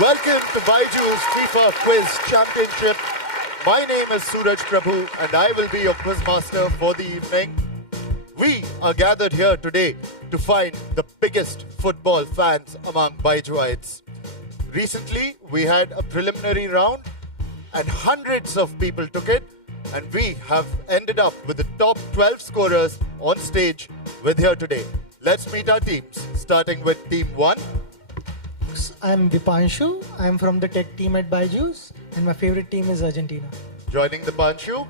Welcome to BYJU'S FIFA Quiz Championship. My name is Suraj Prabhu and I will be your quiz master for the evening. We are gathered here today to find the biggest football fans among BYJU'S. Recently, we had a preliminary round and hundreds of people took it, and we have ended up with the top 12 scorers on stage with here today. Let's meet our teams, starting with Team 1. I'm Dipanshu. I'm from the tech team at BYJU'S, and my favorite team is Argentina. Joining Dipanshu.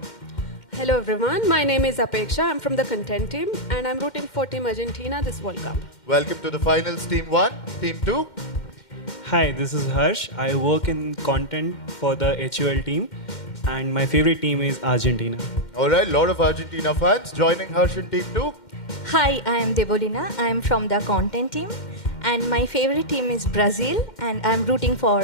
Hello everyone, my name is Apeksha. I'm from the content team and I'm rooting for Team Argentina this World Cup. Welcome to the finals, Team 1. Team 2. Hi, this is Harsh. I work in content for the HUL team and my favorite team is Argentina. Alright, lot of Argentina fans. Joining Harsh in Team 2. Hi, I am Debolina. I am from the content team and my favorite team is Brazil and I'm rooting for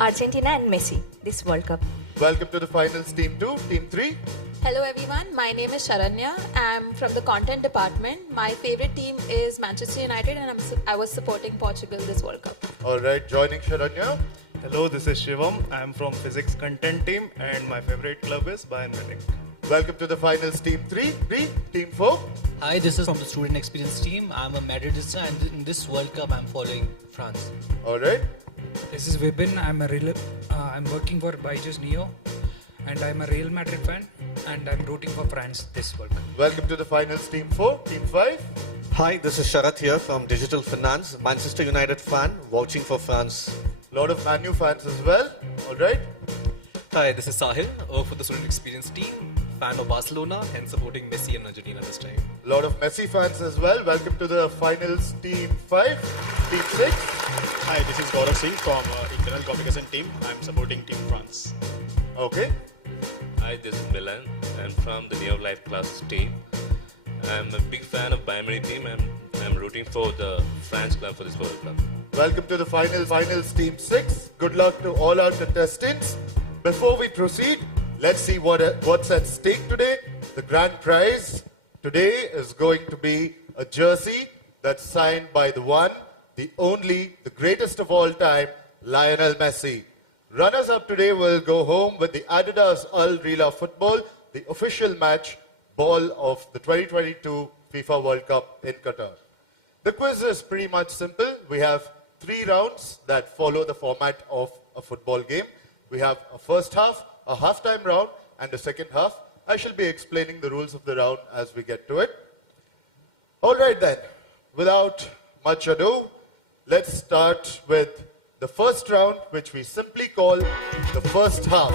Argentina and Messi this World Cup. Welcome to the finals, Team 2. Team 3. Hello everyone, my name is Sharanya. I'm from the content department. My favorite team is Manchester United and I was supporting Portugal this World Cup. Alright, joining Sharanya. Hello, this is Shivam. I'm from physics content team and my favorite club is Bayern Munich. Welcome to the finals, Team 3. Team 4. Hi, this is from the student experience team. I'm a Madridista and in this World Cup I'm following France. Alright. This is Vipin. I'm working for BYJU'S Neo and I'm a Real Madrid fan and I'm rooting for France this World Cup. Welcome to the finals, Team 4. Team 5. Hi, this is Sharat here from Digital Finance, Manchester United fan, vouching for France. Lot of Man U fans as well. Alright. Hi, this is Sahil, for the student experience team, fan of Barcelona and supporting Messi and Argentina this time. Lot of Messi fans as well. Welcome to the finals, Team 5. Team 6. Hi, this is Gaurav Singh from internal communication team. I'm supporting Team France. Okay. Hi, this is Milan. I'm from the Neo Life Classes team. I'm a big fan of Bayern Munich team and I'm rooting for the France club for this World Cup. Welcome to the finals, Team 6. Good luck to all our contestants. Before we proceed, let's see what's at stake today. The grand prize today is going to be a jersey that's signed by the one, the only, the greatest of all time, Lionel Messi. Runners-up today will go home with the Adidas Al Rila Football, the official match ball of the 2022 FIFA World Cup in Qatar. The quiz is pretty much simple. We have 3 rounds that follow the format of a football game. We have a first half, a halftime round, and a second half. I shall be explaining the rules of the round as we get to it. All right then, without much ado, let's start with the first round, which we simply call the first half.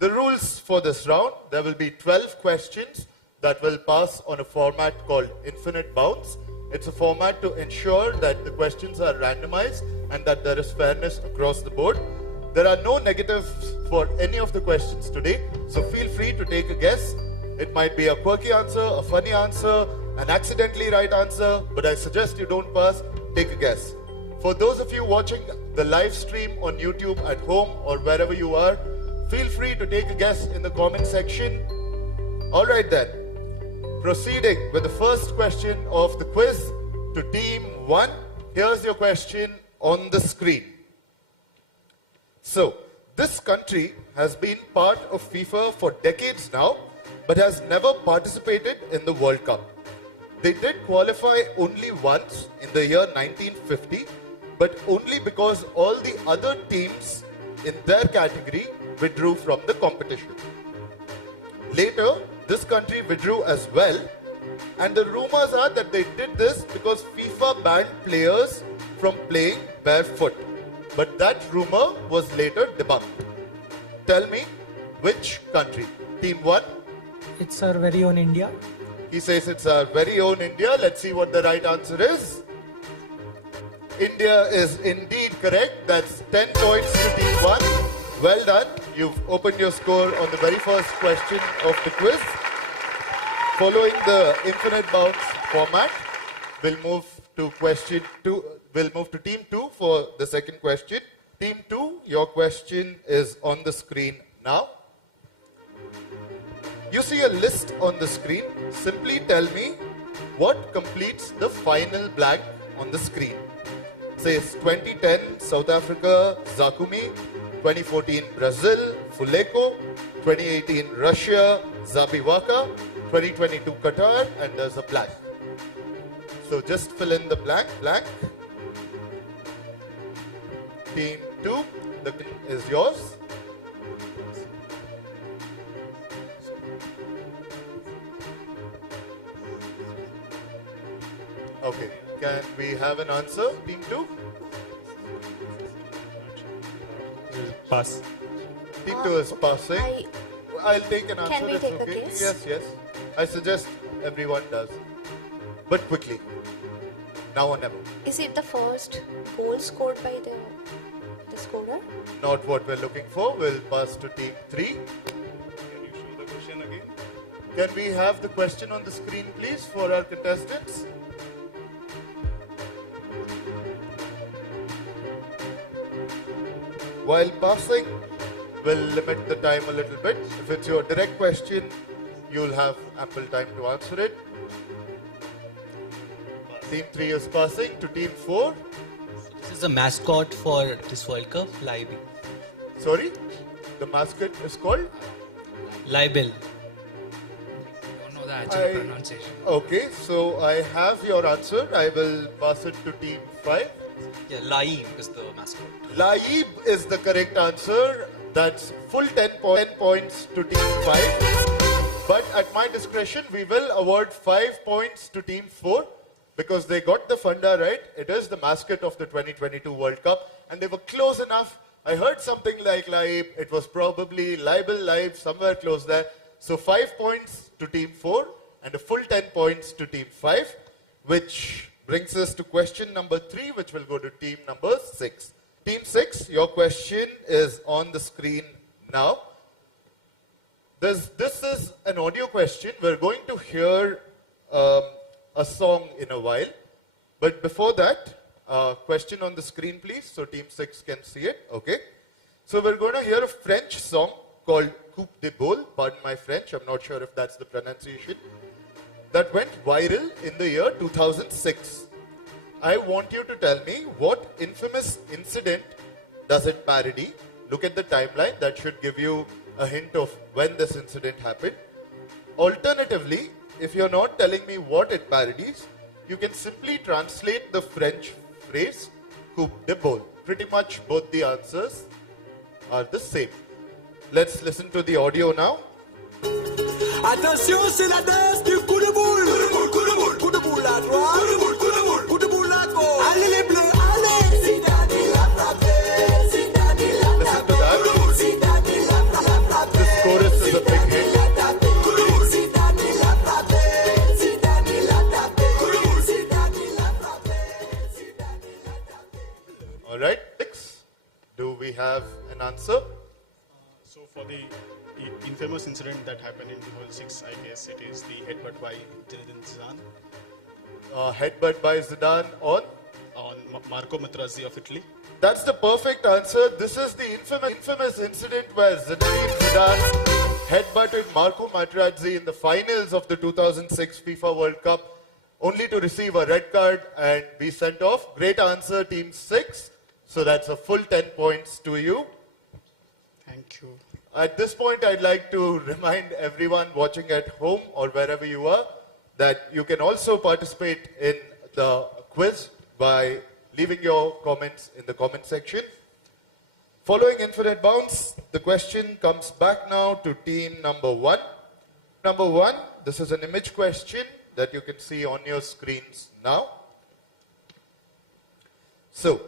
The rules for this round, there will be 12 questions that will pass on a format called infinite bounds. It's a format to ensure that the questions are randomized and that there is fairness across the board. There are no negatives for any of the questions today, so feel free to take a guess. It might be a quirky answer, a funny answer, an accidentally right answer, but I suggest you don't pass, take a guess. For those of you watching the live stream on YouTube at home or wherever you are, feel free to take a guess in the comment section. All right then, proceeding with the first question of the quiz to Team 1. Here's your question on the screen. So, this country has been part of FIFA for decades now, but has never participated in the World Cup. They did qualify only once in the year 1950, but only because all the other teams in their category withdrew from the competition. Later, this country withdrew as well, and the rumors are that they did this because FIFA banned players from playing barefoot. But that rumor was later debunked. Tell me, which country? Team 1? It's our very own India. He says it's our very own India. Let's see what the right answer is. India is indeed correct. That's 10 points to Team 1. Well done. You've opened your score on the very first question of the quiz. Following the infinite bounds format, we'll move to question 2. We'll move to Team 2 for the second question. Team 2, your question is on the screen now. You see a list on the screen. Simply tell me what completes the final blank on the screen. Says 2010 South Africa, Zakumi, 2014 Brazil, Fuleko, 2018 Russia, Zabiwaka, 2022 Qatar, and there's a blank. So just fill in the blank. Team 2, the pin is yours. Okay, can we have an answer, Team 2? Pass. Team 2 is passing. I'll take an answer. Can we it's take a okay. guess? Yes. I suggest everyone does. But quickly. Now or never. Is it the first goal scored by the scorer? Not what we're looking for. We'll pass to Team 3. Can you show the question again? Can we have the question on the screen, please, for our contestants? While passing, we'll limit the time a little bit. If it's your direct question, you'll have ample time to answer it. Team 3 is passing to Team 4. This is the mascot for this World Cup, Libel. Sorry? The mascot is called? Libel. Don't know the actual pronunciation. Okay, so I have your answer. I will pass it to Team 5. Yeah, Laib is the mascot. Laib is the correct answer. That's full 10 points to Team 5. But at my discretion, we will award 5 points to Team 4 because they got the funda right. It is the mascot of the 2022 World Cup and they were close enough. I heard something like Laib. It was probably Libe, somewhere close there. So 5 points to Team 4 and a full 10 points to Team 5, which brings us to question number 3, which will go to team number 6. Team 6, your question is on the screen now. This is an audio question. We're going to hear a song in a while. But before that, question on the screen, please, so Team 6 can see it. Okay. So we're going to hear a French song called Coupe de Boule. Pardon my French. I'm not sure if that's the pronunciation. That went viral in the year 2006. I want you to tell me what infamous incident does it parody. Look at the timeline. That should give you a hint of when this incident happened. Alternatively, if you're not telling me what it parodies, you can simply translate the French phrase Coupe de Boule. Pretty much both the answers are the same. Let's listen to the audio now. Attention, c'est la danse du coup de boule. Coup de boule, coup de boule à droite. Coup de boule, coup de boule, coup de boule à gauche. Allez les bleus, allez. Zidane l'a frappé. Zidane l'a tapé. Zidane l'a frappé. This chorus is a big hit. Zidane l'a frappé. Zidane l'a tapé. Zidane l'a frappé. Zidane l'a tapé. All right, 6. Do we have an answer? So for the infamous incident that happened in 2006, I guess it is the headbutt by Zinedine Zidane. Headbutt by Zidane on Marco Materazzi of Italy. That's the perfect answer. This is the infamous incident where Zinedine Zidane headbutted Marco Materazzi in the finals of the 2006 FIFA World Cup, only to receive a red card and be sent off. Great answer, Team 6. So that's a full 10 points to you. Thank you. At this point, I'd like to remind everyone watching at home or wherever you are that you can also participate in the quiz by leaving your comments in the comment section. Following Infinite Bounce, the question comes back now to team number 1. Number 1, this is an image question that you can see on your screens now. So,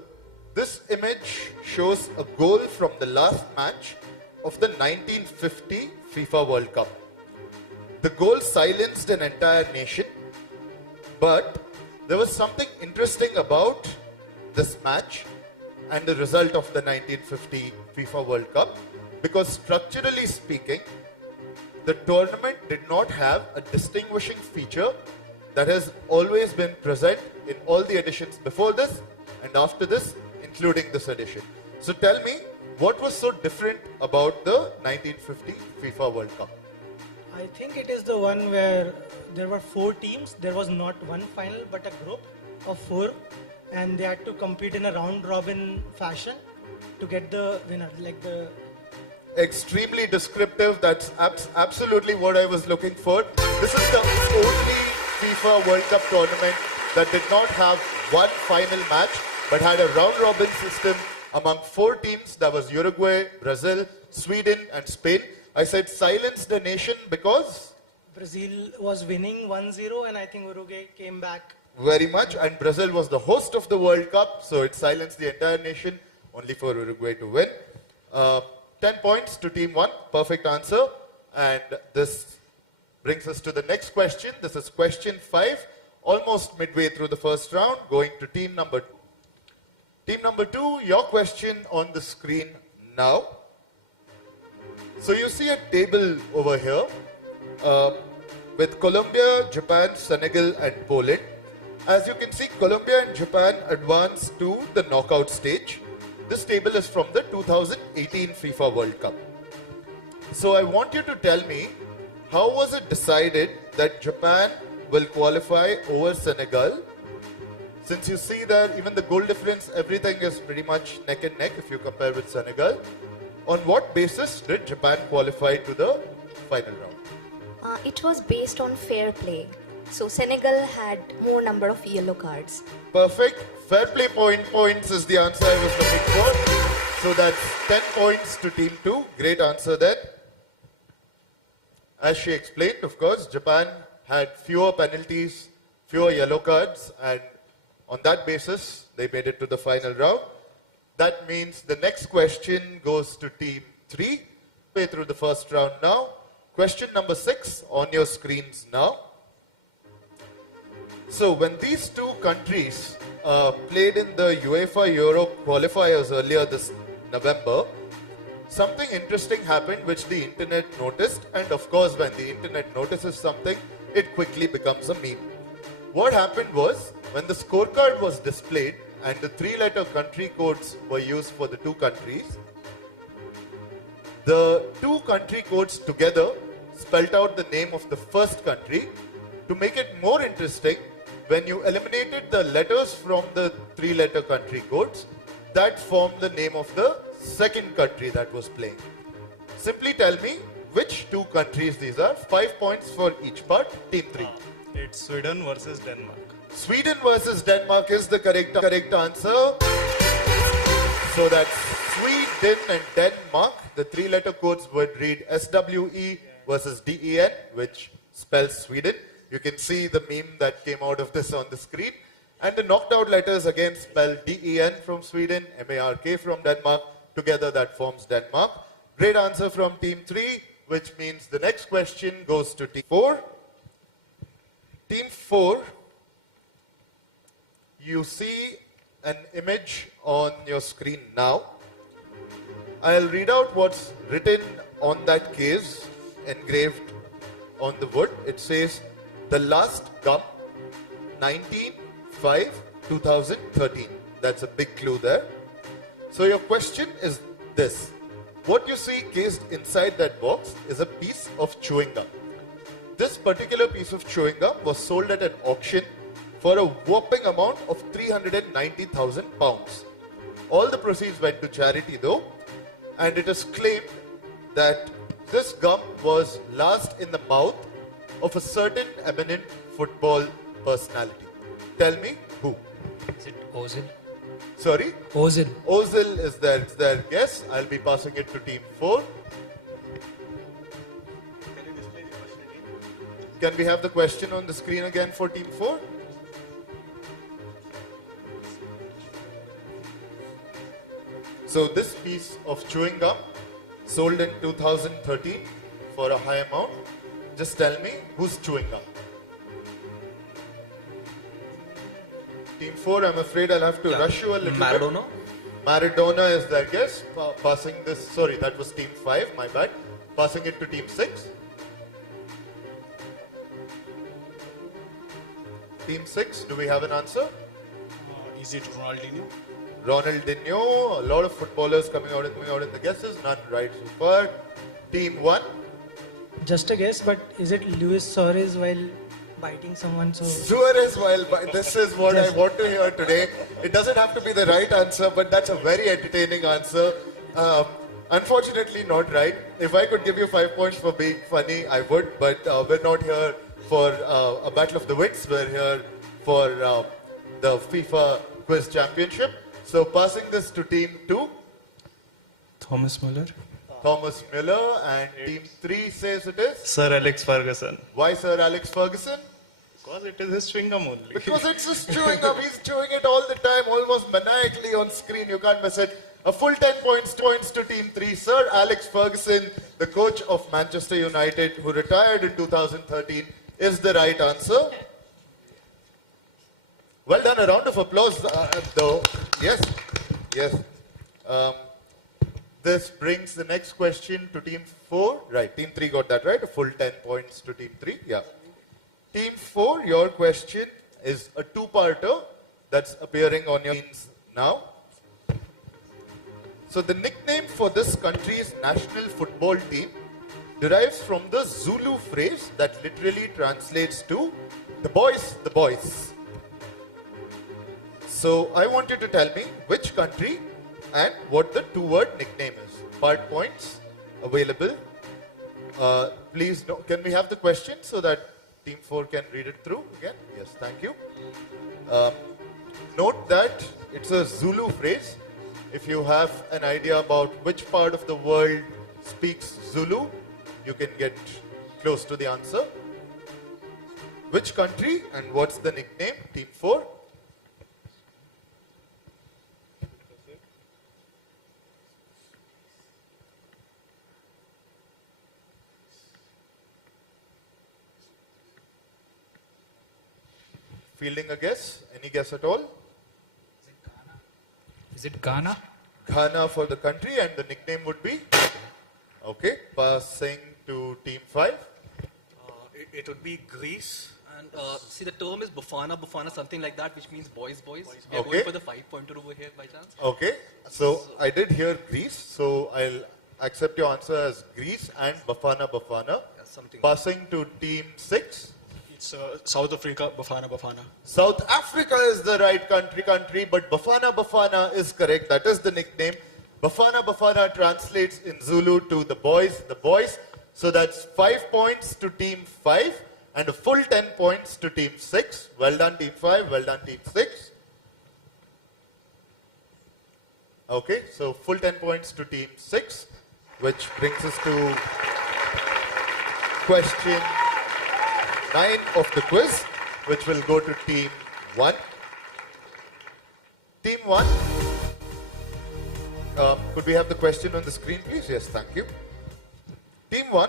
this image shows a goal from the last match of the 1950 FIFA World Cup. The goal silenced an entire nation, but there was something interesting about this match and the result of the 1950 FIFA World Cup, because structurally speaking, the tournament did not have a distinguishing feature that has always been present in all the editions before this and after this, including this edition. So tell me, what was so different about the 1950 FIFA World Cup? I think it is the one where there were 4 teams. There was not one final, but a group of 4, and they had to compete in a round-robin fashion to get the winner. Extremely descriptive. That's absolutely what I was looking for. This is the only FIFA World Cup tournament that did not have one final match but had a round-robin system among 4 teams. That was Uruguay, Brazil, Sweden and Spain. I said silence the nation because? Brazil was winning 1-0 and I think Uruguay came back. Very much, and Brazil was the host of the World Cup, so it silenced the entire nation, only for Uruguay to win. 10 points to team 1, perfect answer. And this brings us to the next question. This is question 5, almost midway through the first round, going to team number 2. Team number 2, your question on the screen now. So you see a table over here with Colombia, Japan, Senegal and Poland. As you can see, Colombia and Japan advanced to the knockout stage. This table is from the 2018 FIFA World Cup. So I want you to tell me, how was it decided that Japan will qualify over Senegal? Since you see that even the goal difference, everything is pretty much neck and neck if you compare with Senegal. On what basis did Japan qualify to the final round? It was based on fair play. So Senegal had more number of yellow cards. Perfect. Fair play points is the answer I was looking for. So that's 10 points to team 2. Great answer there. As she explained, of course, Japan had fewer penalties, fewer yellow cards, and on that basis, they made it to the final round. That means the next question goes to team 3. Way through the first round now. Question number 6 on your screens now. So when these two countries played in the UEFA Euro qualifiers earlier this November, something interesting happened which the internet noticed, and of course when the internet notices something, it quickly becomes a meme. What happened was, when the scorecard was displayed and the 3-letter country codes were used for the two countries, the two country codes together spelled out the name of the first country. To make it more interesting, when you eliminated the letters from the 3-letter country codes, that formed the name of the second country that was playing. Simply tell me which two countries these are. 5 points for each part. Team 3. It's Sweden versus Denmark. Sweden versus Denmark is the correct answer. So that's Sweden and Denmark. The 3-letter codes would read SWE versus DEN, which spells Sweden. You can see the meme that came out of this on the screen. And the knocked out letters again spell DEN from Sweden, MARK from Denmark. Together that forms Denmark. Great answer from team 3, which means the next question goes to team 4. Team 4, you see an image on your screen now. I'll read out what's written on that case, engraved on the wood. It says, the last gum, 19/5/2013. That's a big clue there. So your question is this. What you see cased inside that box is a piece of chewing gum. This particular piece of chewing gum was sold at an auction for a whopping amount of 390,000 pounds. All the proceeds went to charity though, and it is claimed that this gum was last in the mouth of a certain eminent football personality. Tell me who? Is it Ozil? Sorry? Ozil. Ozil is their guess. I'll be passing it to team 4. Can we have the question on the screen again for team 4? So this piece of chewing gum sold in 2013 for a high amount. Just tell me who's chewing gum. Team 4, I'm afraid I'll have to rush you a little Maradona? bit. Maradona is their guess. Passing this, sorry, that was team 5, my bad. Passing it to team 6. Team 6, do we have an answer? Is it Ronaldinho? Ronaldinho, a lot of footballers coming out in the guesses, none right so far. Team 1. Just a guess, but is it Luis Suarez while biting someone? So Suarez while this is what I want to hear today. It doesn't have to be the right answer, but that's a very entertaining answer. Unfortunately not right. If I could give you 5 points for being funny, I would, but we're not here for a battle of the wits. We're here for the FIFA Quiz Championship. So passing this to team 2. Thomas Muller. Thomas Miller, and team 3 says it is? Sir Alex Ferguson. Why Sir Alex Ferguson? Because it is his chewing gum only. Because it's just chewing gum. He's chewing it all the time, almost maniacally on screen. You can't miss it. A full 10 points to team 3. Sir Alex Ferguson, the coach of Manchester United, who retired in 2013, is the right answer. Well done. A round of applause, though. Yes. Yes. This brings the next question to team 4. Right, team 3 got that right. A full 10 points to team 3. Yeah. Team 4, your question is a two-parter that's appearing on your screens now. So the nickname for this country's national football team derives from the Zulu phrase that literally translates to the boys, the boys. So I want you to tell me which country and what the two-word nickname is. Part points available. Please, can we have the question so that Team 4 can read it through again? Yes, thank you. Note that it's a Zulu phrase. If you have an idea about which part of the world speaks Zulu, you can get close to the answer. Which country and what's the nickname? Team 4. Fielding a guess? Any guess at all? Is it Ghana? Ghana for the country, and the nickname would be? Okay, passing to team 5. It would be Greece. And see, the term is Bafana, something like that, which means boys. We are Okay. going for the 5-pointer over here by chance. Okay, so I did hear Greece, so I'll accept your answer as Greece and Bafana. Yeah, something. Passing to team 6. It's South Africa, Bafana. South Africa is the right country, but Bafana is correct. That is the nickname. Bafana translates in Zulu to the boys. So that's 5 points to team 5 and a full 10 points to team 6. Well done team 5, well done team 6. Okay, so full 10 points to team 6, which brings us to question 9 of the quiz, which will go to team 1. Team 1, could we have the question on the screen, please? Yes, thank you. Team 1,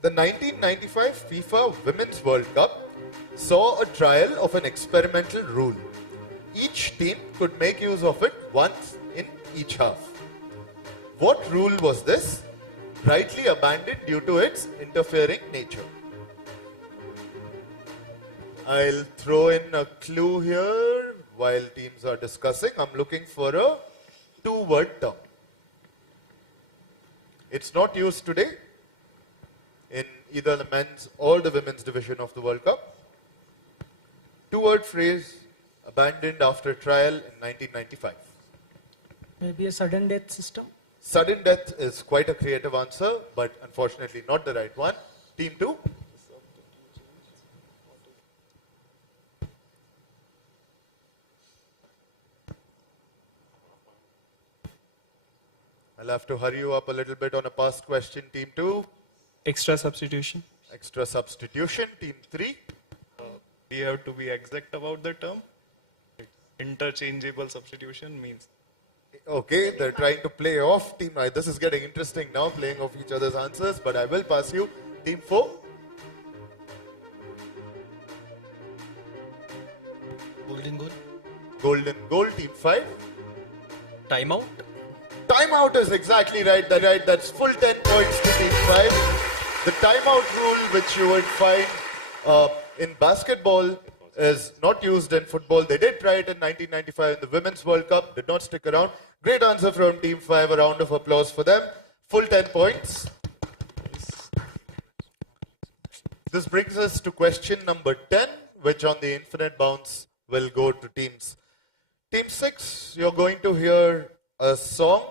the 1995 FIFA Women's World Cup saw a trial of an experimental rule. Each team could make use of it once in each half. What rule was this? Rightly abandoned due to its interfering nature. I'll throw in a clue here while teams are discussing. I'm looking for a two-word term. It's not used today in either the men's or the women's division of the World Cup. Two-word phrase, abandoned after trial in 1995. Maybe a sudden death system? Sudden death is quite a creative answer, but unfortunately not the right one. Team 2. I'll have to hurry you up a little bit on a past question. Team 2. Extra substitution. Extra substitution. Team 3. We have to be exact about the term. Interchangeable substitution means. Okay, they're trying to play off. Team, this is getting interesting now, playing off each other's answers, but I will pass you. Team 4. Golden goal. Golden goal. Team 5. Timeout. Timeout is exactly right. That's full 10 points to team 5. The timeout rule, which you would find in basketball, is not used in football. They did try it in 1995 in the Women's World Cup, did not stick around. Great answer from team 5. A round of applause for them. Full 10 points. This brings us to question number 10, which on the infinite bounce will go to teams. Team 6, you're going to hear a song.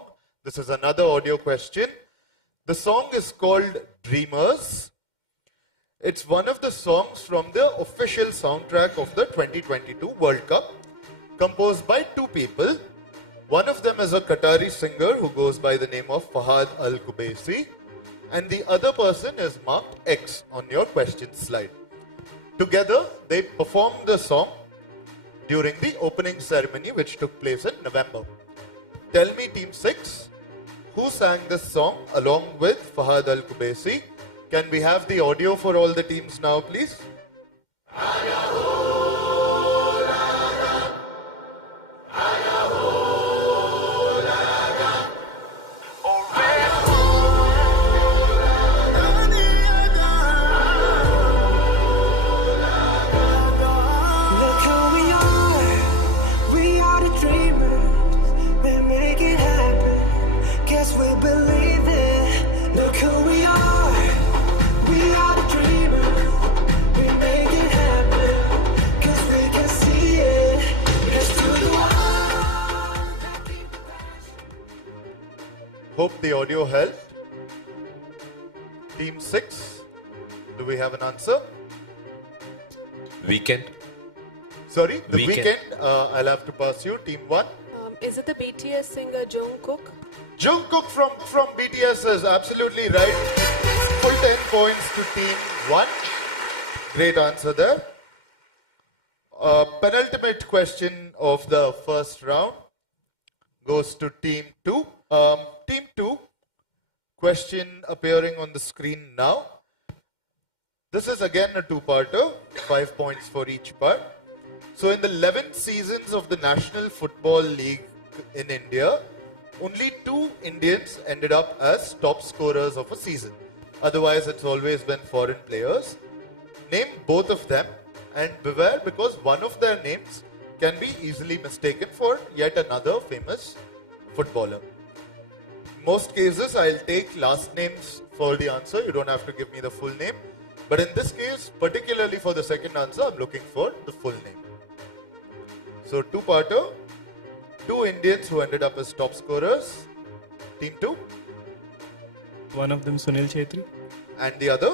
This is another audio question. The song is called Dreamers. It's one of the songs from the official soundtrack of the 2022 World Cup, composed by two people. One of them is a Qatari singer who goes by the name of Fahad Al-Kubaisi, and the other person is marked X on your question slide. Together, they performed the song during the opening ceremony which took place in November. Tell me, Team 6, who sang this song along with Fahad Al-Kubaisi? Can we have the audio for all the teams now, please? Look who we are the dreamers, we make it happen, guess we believe it. Look who we are the dreamers, we make it happen, guess we can see it. Let's do the Hope the audio helped. Team 6, do we have an answer? Weekend. Sorry, the Weekend. weekend. I'll have to pass you. Team 1. Is it the BTS singer Jungkook? Jungkook from BTS is absolutely right. Full 10 points to Team 1. Great answer there. Penultimate question of the first round goes to Team 2. Team 2, question appearing on the screen now. This is again a two-parter, 5 points for each part. So in the 11 seasons of the National Football League in India, only 2 Indians ended up as top scorers of a season. Otherwise, it's always been foreign players. Name both of them, and beware because one of their names can be easily mistaken for yet another famous footballer. In most cases, I'll take last names for the answer. You don't have to give me the full name. But in this case, particularly for the second answer, I'm looking for the full name. So two-parter, 2 Indians who ended up as top scorers. Team 2. One of them Sunil Chhetri. And the other?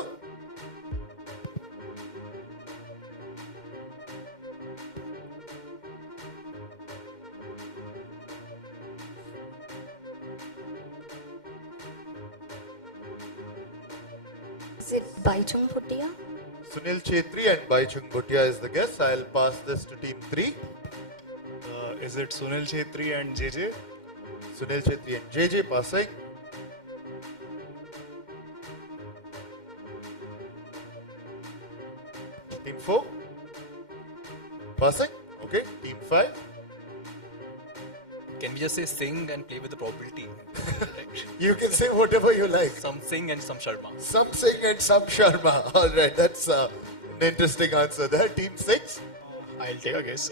Is it Baichung Bhutia? Sunil Chhetri and Baichung Bhutia is the guess. I'll pass this to Team 3. Is it Sunil Chhetri and JJ? Sunil Chhetri and JJ passing. Team 4. Passing. Okay. Team 5. Can we just say sing and play with the probability? You can say whatever you like. Some sing and some Sharma. Some Singh and some Sharma. Alright, that's an interesting answer there. Team 6. I'll take a guess.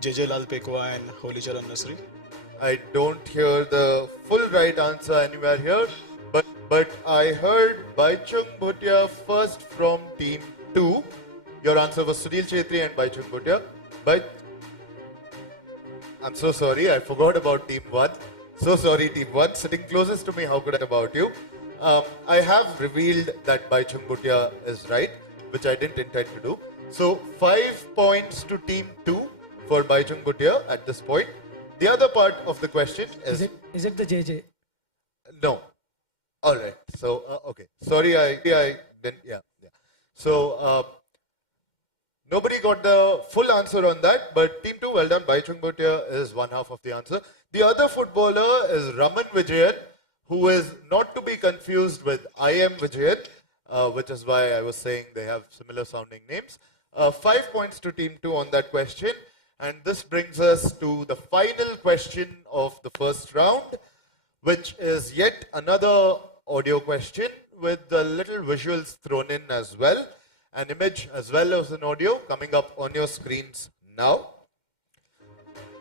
JJ Lal Pekwa and Holy Charan Nasri. I don't hear the full right answer anywhere here, but I heard Baichung Bhutia first from Team 2. Your answer was Sunil Chhetri and Baichung Bhutia. But I'm so sorry, I forgot about Team 1. So sorry, Team 1. Sitting closest to me, how could I about you? I have revealed that Baichung Bhutia is right, which I didn't intend to do. So 5 points to Team 2 for Baichung Bhutia at this point. The other part of the question is... Is it the JJ? No. Alright. So, okay. Sorry, I didn't... Yeah. So, nobody got the full answer on that, but Team 2, well done. Baichung Bhutia is one half of the answer. The other footballer is Raman Vijayan, who is not to be confused with I am Vijayan, which is why I was saying they have similar sounding names. 5 points to Team 2 on that question. And this brings us to the final question of the first round, which is yet another audio question with the little visuals thrown in as well. An image as well as an audio coming up on your screens now.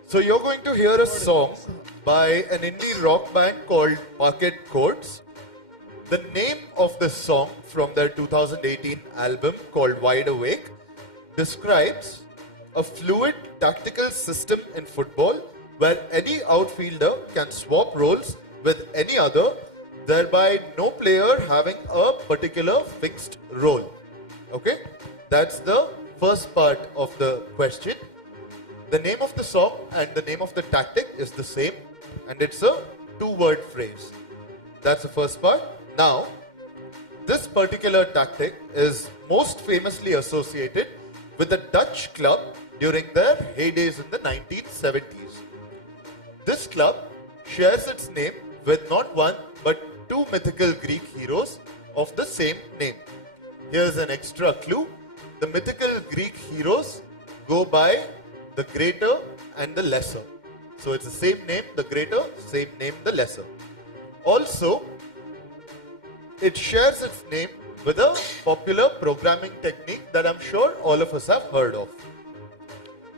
So you're going to hear a song by an indie rock band called Parquet Courts. The name of this song from their 2018 album called Wide Awake describes a fluid tactical system in football where any outfielder can swap roles with any other, thereby no player having a particular fixed role. Okay? That's the first part of the question. The name of the song and the name of the tactic is the same, and it's a two-word phrase. That's the first part. Now, this particular tactic is most famously associated with the Dutch club during their heydays in the 1970s. This club shares its name with not one but two mythical Greek heroes of the same name. Here's an extra clue. The mythical Greek heroes go by the greater and the lesser. So it's the same name, the greater, same name, the lesser. Also, it shares its name with a popular programming technique that I'm sure all of us have heard of.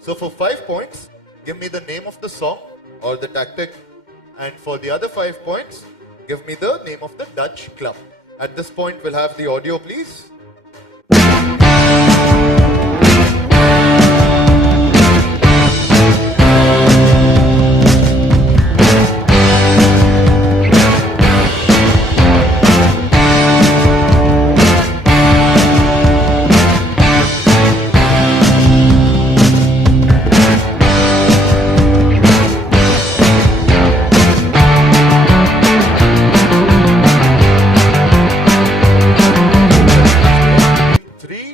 So for 5 points, give me the name of the song or the tactic, and for the other 5 points, give me the name of the Dutch club. At this point, we'll have the audio, please.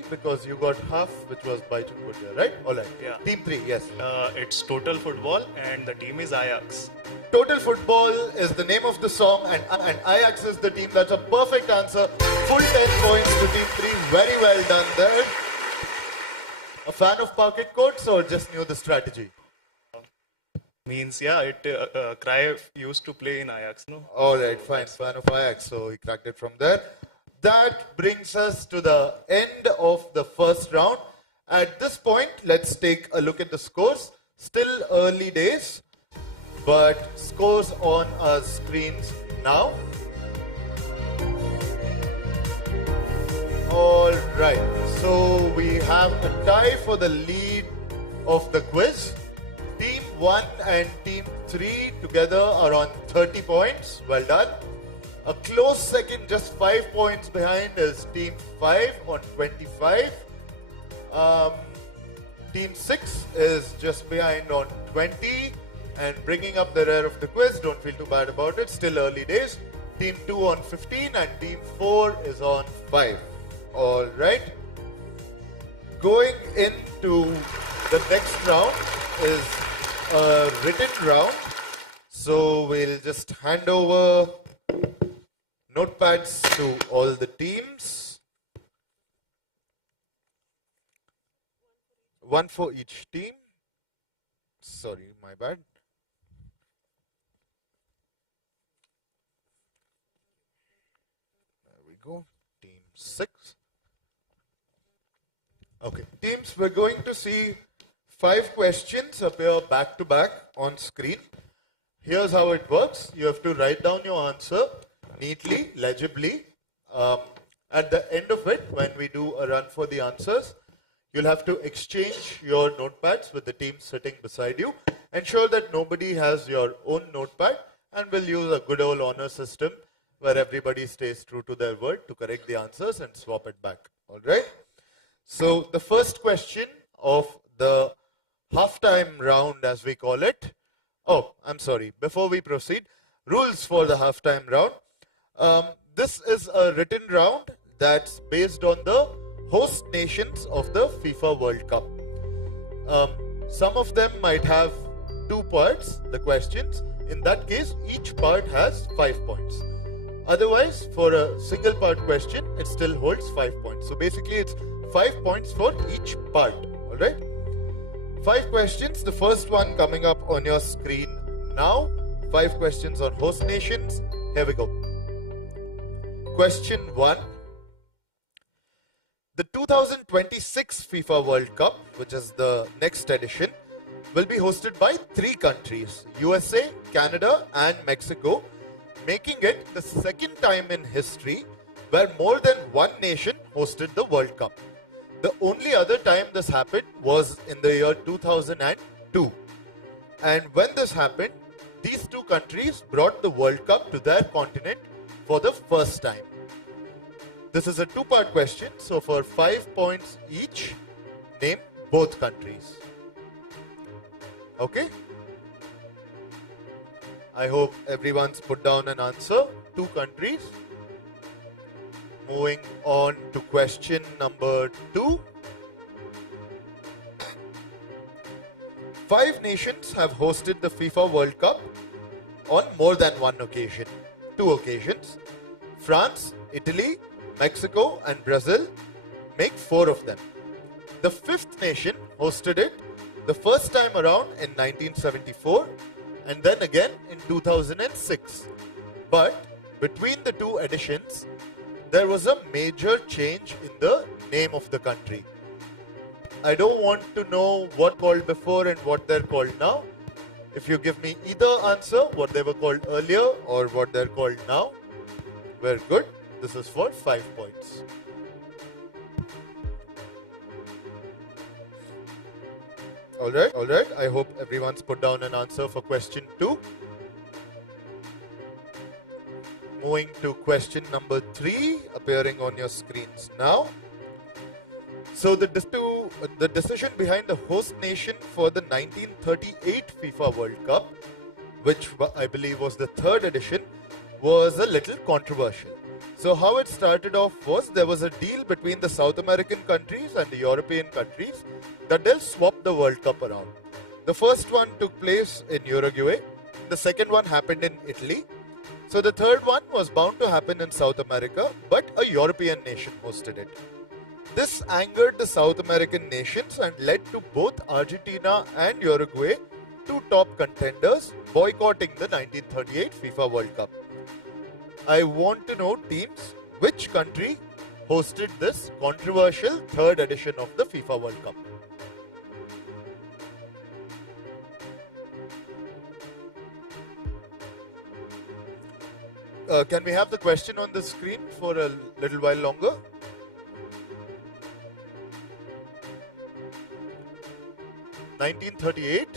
Because you got half, which was BYJU'S, right? All right. Yeah. Team 3, yes. It's Total Football, and the team is Ajax. Total Football is the name of the song, and Ajax is the team. That's a perfect answer. Full 10 points to Team 3. Very well done there. A fan of parquet courts or just knew the strategy? Means, yeah, Cruyff used to play in Ajax, no? All right, fine. Fan of Ajax, so he cracked it from there. That brings us to the end of the first round. At this point, let's take a look at the scores. Still early days, but scores on our screens now. All right, so we have a tie for the lead of the quiz. Team 1 and Team 3 together are on 30 points. Well done. A close second, just 5 points behind, is Team 5 on 25. Team 6 is just behind on 20 and bringing up the rear of the quiz. Don't feel too bad about it. Still early days. Team 2 on 15 and Team 4 is on 5. All right. Going into the next round is a written round. So we'll just hand over notepads to all the teams. One for each team. Sorry, my bad. There we go. Team 6. Okay, teams, we're going to see 5 questions appear back to back on screen. Here's how it works. You have to write down your answer neatly, legibly. At the end of it, when we do a run for the answers, you'll have to exchange your notepads with the team sitting beside you. Ensure that nobody has your own notepad, and we'll use a good old honor system where everybody stays true to their word to correct the answers and swap it back. All right? So the first question of the halftime round, as we call it. Oh, I'm sorry. Before we proceed, rules for the halftime round. This is a written round that's based on the host nations of the FIFA World Cup. Some of them might have 2 parts, the questions. In that case, each part has 5 points. Otherwise, for a single part question, it still holds 5 points. So basically, it's 5 points for each part. All right? 5 questions. The first one coming up on your screen now. 5 questions on host nations. Here we go. Question 1. The 2026 FIFA World Cup, which is the next edition, will be hosted by 3 countries, USA, Canada and Mexico, making it the second time in history where more than one nation hosted the World Cup. The only other time this happened was in the year 2002. And when this happened, these 2 countries brought the World Cup to their continent for the first time. This is a two-part question, so for 5 points each, name both countries. Okay? I hope everyone's put down an answer. 2 countries. Moving on to question number 2. 5 nations have hosted the FIFA World Cup on more than one occasion. 2 occasions. France, Italy, Mexico and Brazil make 4 of them. The 5th nation hosted it the first time around in 1974 and then again in 2006. But between the 2 editions, there was a major change in the name of the country. I don't want to know what called before and what they're called now. If you give me either answer, what they were called earlier or what they're called now, we're good. This is for 5 points. Alright. I hope everyone's put down an answer for question 2. Moving to question number 3, appearing on your screens now. So the decision behind the host nation for the 1938 FIFA World Cup, which I believe was the 3rd edition, was a little controversial. So how it started off was there was a deal between the South American countries and the European countries that they'll swap the World Cup around. The first one took place in Uruguay. The second one happened in Italy. So the third one was bound to happen in South America, but a European nation hosted it. This angered the South American nations and led to both Argentina and Uruguay, 2 top contenders, boycotting the 1938 FIFA World Cup. I want to know, teams, which country hosted this controversial 3rd edition of the FIFA World Cup? Can we have the question on the screen for a little while longer? (1938)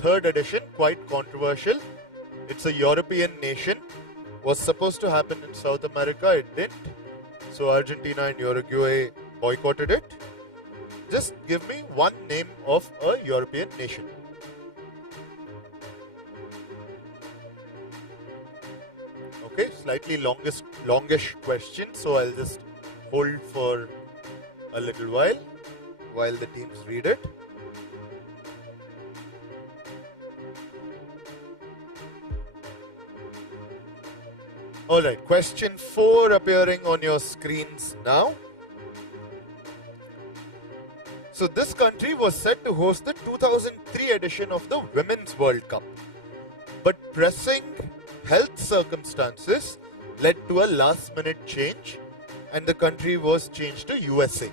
3rd edition, quite controversial. It's a European nation. Was supposed to happen in South America, it didn't. So Argentina and Uruguay boycotted it. Just give me one name of a European nation. Okay, slightly longish question, so I'll just hold for a little while the teams read it. Alright, question 4 appearing on your screens now. So this country was set to host the 2003 edition of the Women's World Cup. But pressing health circumstances led to a last-minute change and the country was changed to USA.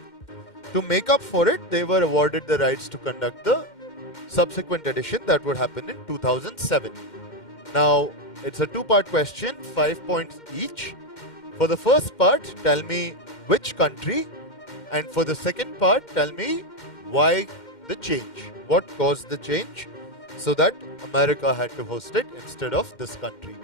To make up for it, they were awarded the rights to conduct the subsequent edition that would happen in 2007. Now, it's a 2-part question, 5 points each. For the first part, tell me which country, and for the second part, tell me why the change. What caused the change so that America had to host it instead of this country.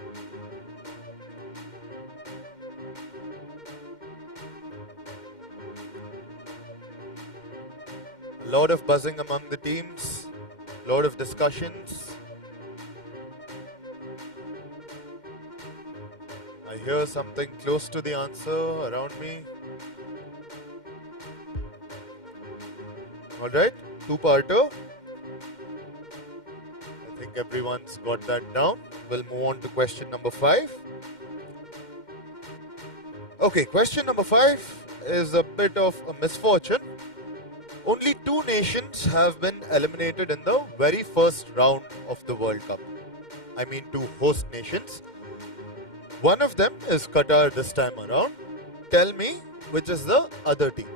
A lot of buzzing among the teams, a lot of discussions. I hear something close to the answer around me. Alright, 2-parter. I think everyone's got that down. We'll move on to question number 5. Okay, question number 5 is a bit of a misfortune. Only 2 nations have been eliminated in the very first round of the World Cup. I mean 2 host nations. One of them is Qatar this time around. Tell me which is the other team.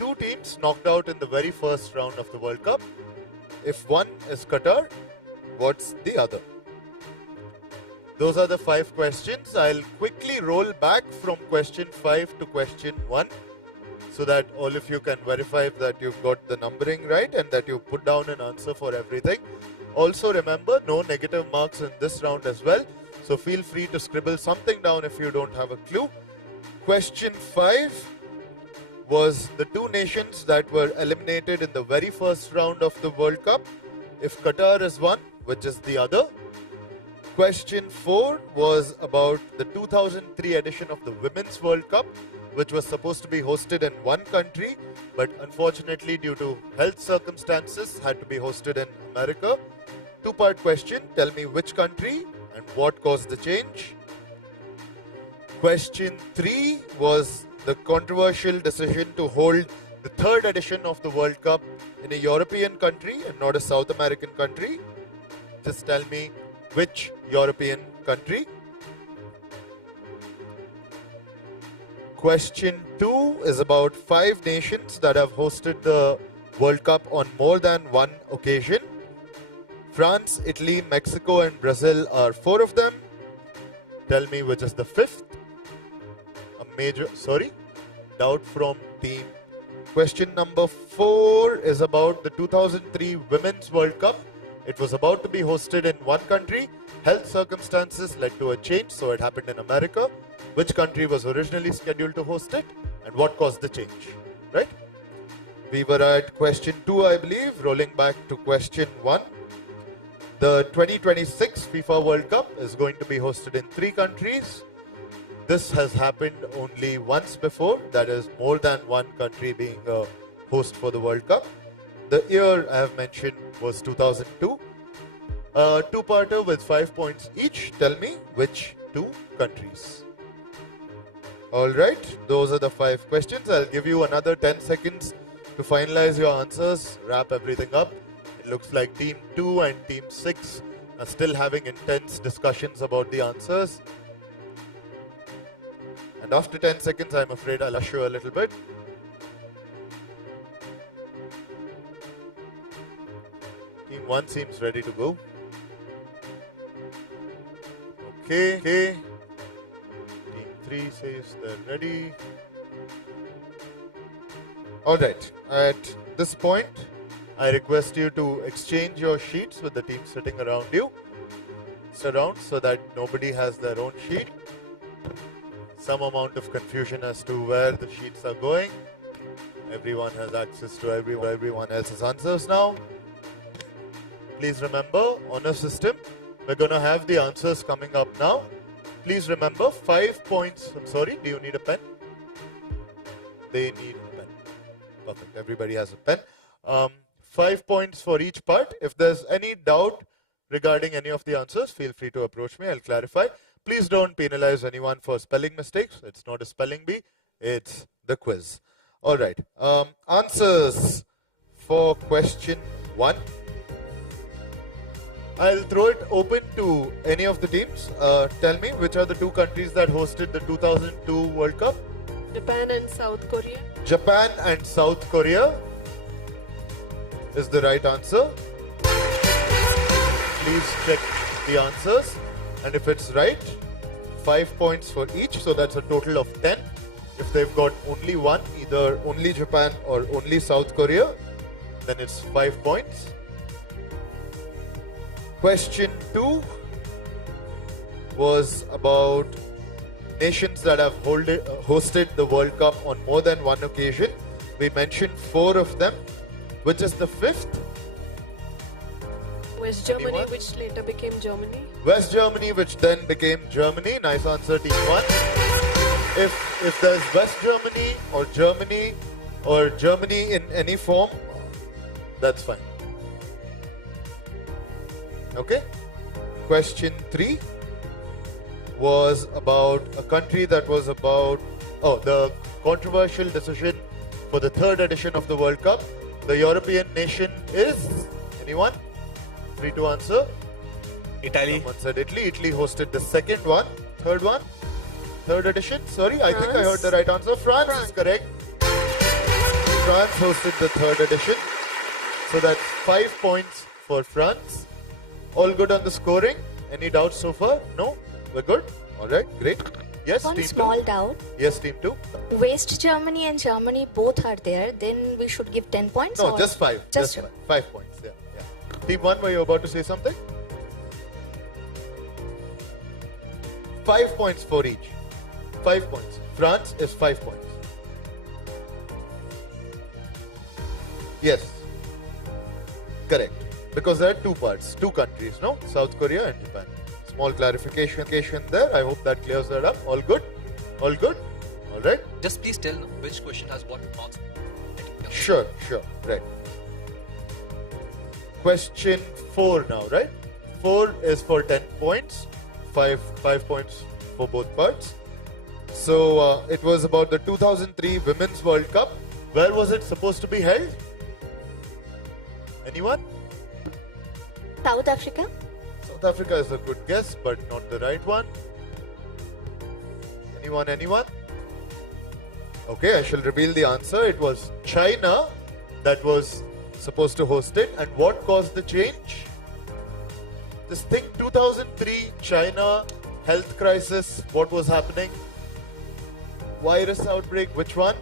2 teams knocked out in the very first round of the World Cup. If one is Qatar, what's the other? Those are the 5 questions. I'll quickly roll back from question 5 to question 1 so that all of you can verify that you've got the numbering right and that you put down an answer for everything. Also remember, no negative marks in this round as well. So feel free to scribble something down if you don't have a clue. Question 5 was the two nations that were eliminated in the very first round of the World Cup. If Qatar is one, which is the other? Question 4 was about the 2003 edition of the Women's World Cup, which was supposed to be hosted in one country, but unfortunately due to health circumstances had to be hosted in America. Two-part question, tell me which country and what caused the change. Question 3 was the controversial decision to hold the third edition of the World Cup in a European country and not a South American country. Just tell me which European country. Question 2 is about 5 nations that have hosted the World Cup on more than one occasion. France, Italy, Mexico and Brazil are 4 of them. Tell me which is the 5th. Doubt from team. Question number 4 is about the 2003 Women's World Cup. It was about to be hosted in one country. Health circumstances led to a change, so it happened in America. Which country was originally scheduled to host it and what caused the change? Right? We were at question 2, I believe, rolling back to question 1. The 2026 FIFA World Cup is going to be hosted in 3 countries. This has happened only once before, that is more than one country being a host for the World Cup. The year I have mentioned was 2002. Two-parter with 5 points each. Tell me which 2 countries. Alright, those are the 5 questions. I'll give you another 10 seconds to finalize your answers, wrap everything up. It looks like Team 2 and Team 6 are still having intense discussions about the answers. And after 10 seconds, I'm afraid I'll rush you a little bit. Team 1 seems ready to go. Okay. Team 3 says they're ready. Alright, at this point, I request you to exchange your sheets with the team sitting around you. Sit around so that nobody has their own sheet. Some amount of confusion as to where the sheets are going. Everyone has access to everyone else's answers now. Please remember, on a system, we're going to have the answers coming up now. Please remember, 5 points. I'm sorry, do you need a pen? They need a pen. Perfect, everybody has a pen. 5 points for each part. If there's any doubt regarding any of the answers, feel free to approach me, I'll clarify. Please don't penalize anyone for spelling mistakes. It's not a spelling bee, it's the quiz. Alright, answers for question 1. I'll throw it open to any of the teams. Tell me which are the 2 countries that hosted the 2002 World Cup? Japan and South Korea. Japan and South Korea is the right answer. Please check the answers. And if it's right, 5 points for each. So that's a total of 10. If they've got only one, either only Japan or only South Korea, then it's 5 points. Question 2 was about nations that have hosted the World Cup on more than one occasion. We mentioned 4 of them. Which is the 5th? West Germany, which later became Germany. West Germany, which then became Germany. Nice answer, Team 1. If there's West Germany or Germany in any form, that's fine. Okay. Question 3 was about a country that was about the controversial decision for the 3rd edition of the World Cup. The European nation is anyone? Free to answer. Italy. Someone said Italy. Italy hosted the 2nd one. 3rd one? 3rd edition? Sorry, I think I heard the right answer. France is correct. France hosted the 3rd edition. So that's 5 points for France. All good on the scoring? Any doubts so far? No? We're good? Alright, great. Yes, One Team small 2. doubt. Yes, Team 2. West Germany and Germany both are there. Then we should give 10 points? No, or just 5. Just 5. 5 points, yeah. Team 1, were you about to say something? 5 points for each. 5 points. France is 5 points. Yes. Correct. Because there are two parts, two countries, no? South Korea and Japan. Small clarification there. I hope that clears that up. All good? All good? All right? Just please tell which question has what marks. Sure. Right. Question 4 now, right? 4 is for 10 points. 5 points for both parts. So it was about the 2003 Women's World Cup. Where was it supposed to be held? Anyone? South Africa? South Africa is a good guess, but not the right one. Anyone? Okay, I shall reveal the answer. It was China that was supposed to host it. And what caused the change? This thing, 2003, China, health crisis, what was happening? Virus outbreak, which one?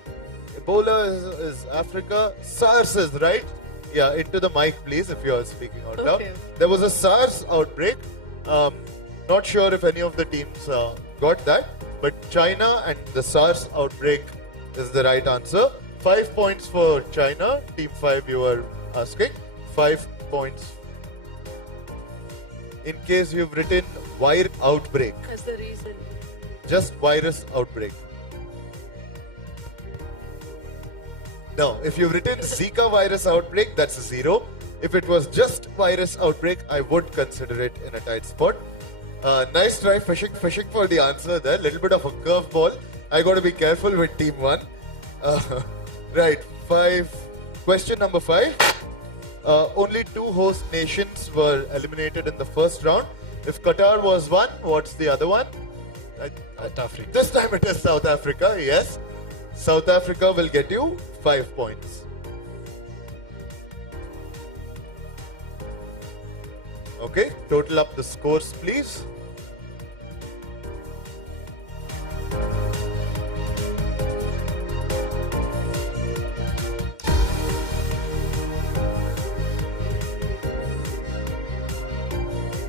Ebola is Africa. SARS is right. Yeah, into the mic, please, if you are speaking out loud. Okay. There was a SARS outbreak. Not sure if any of the teams got that, but China and the SARS outbreak is the right answer. 5 points for China. Team 5, you were asking. 5 points. In case you've written virus outbreak, That's the reason. just virus outbreak. No, if you've written Zika virus outbreak, that's a 0. If it was just virus outbreak, I would consider it in a tight spot. Nice try fishing for the answer there. Little bit of a curveball. I got to be careful with team 1. Right, 5. Question number 5. Only 2 host nations were eliminated in the first round. If Qatar was one, what's the other one? South Africa. This time it is South Africa, yes. South Africa will get you 5 points. Okay, total up the scores, please.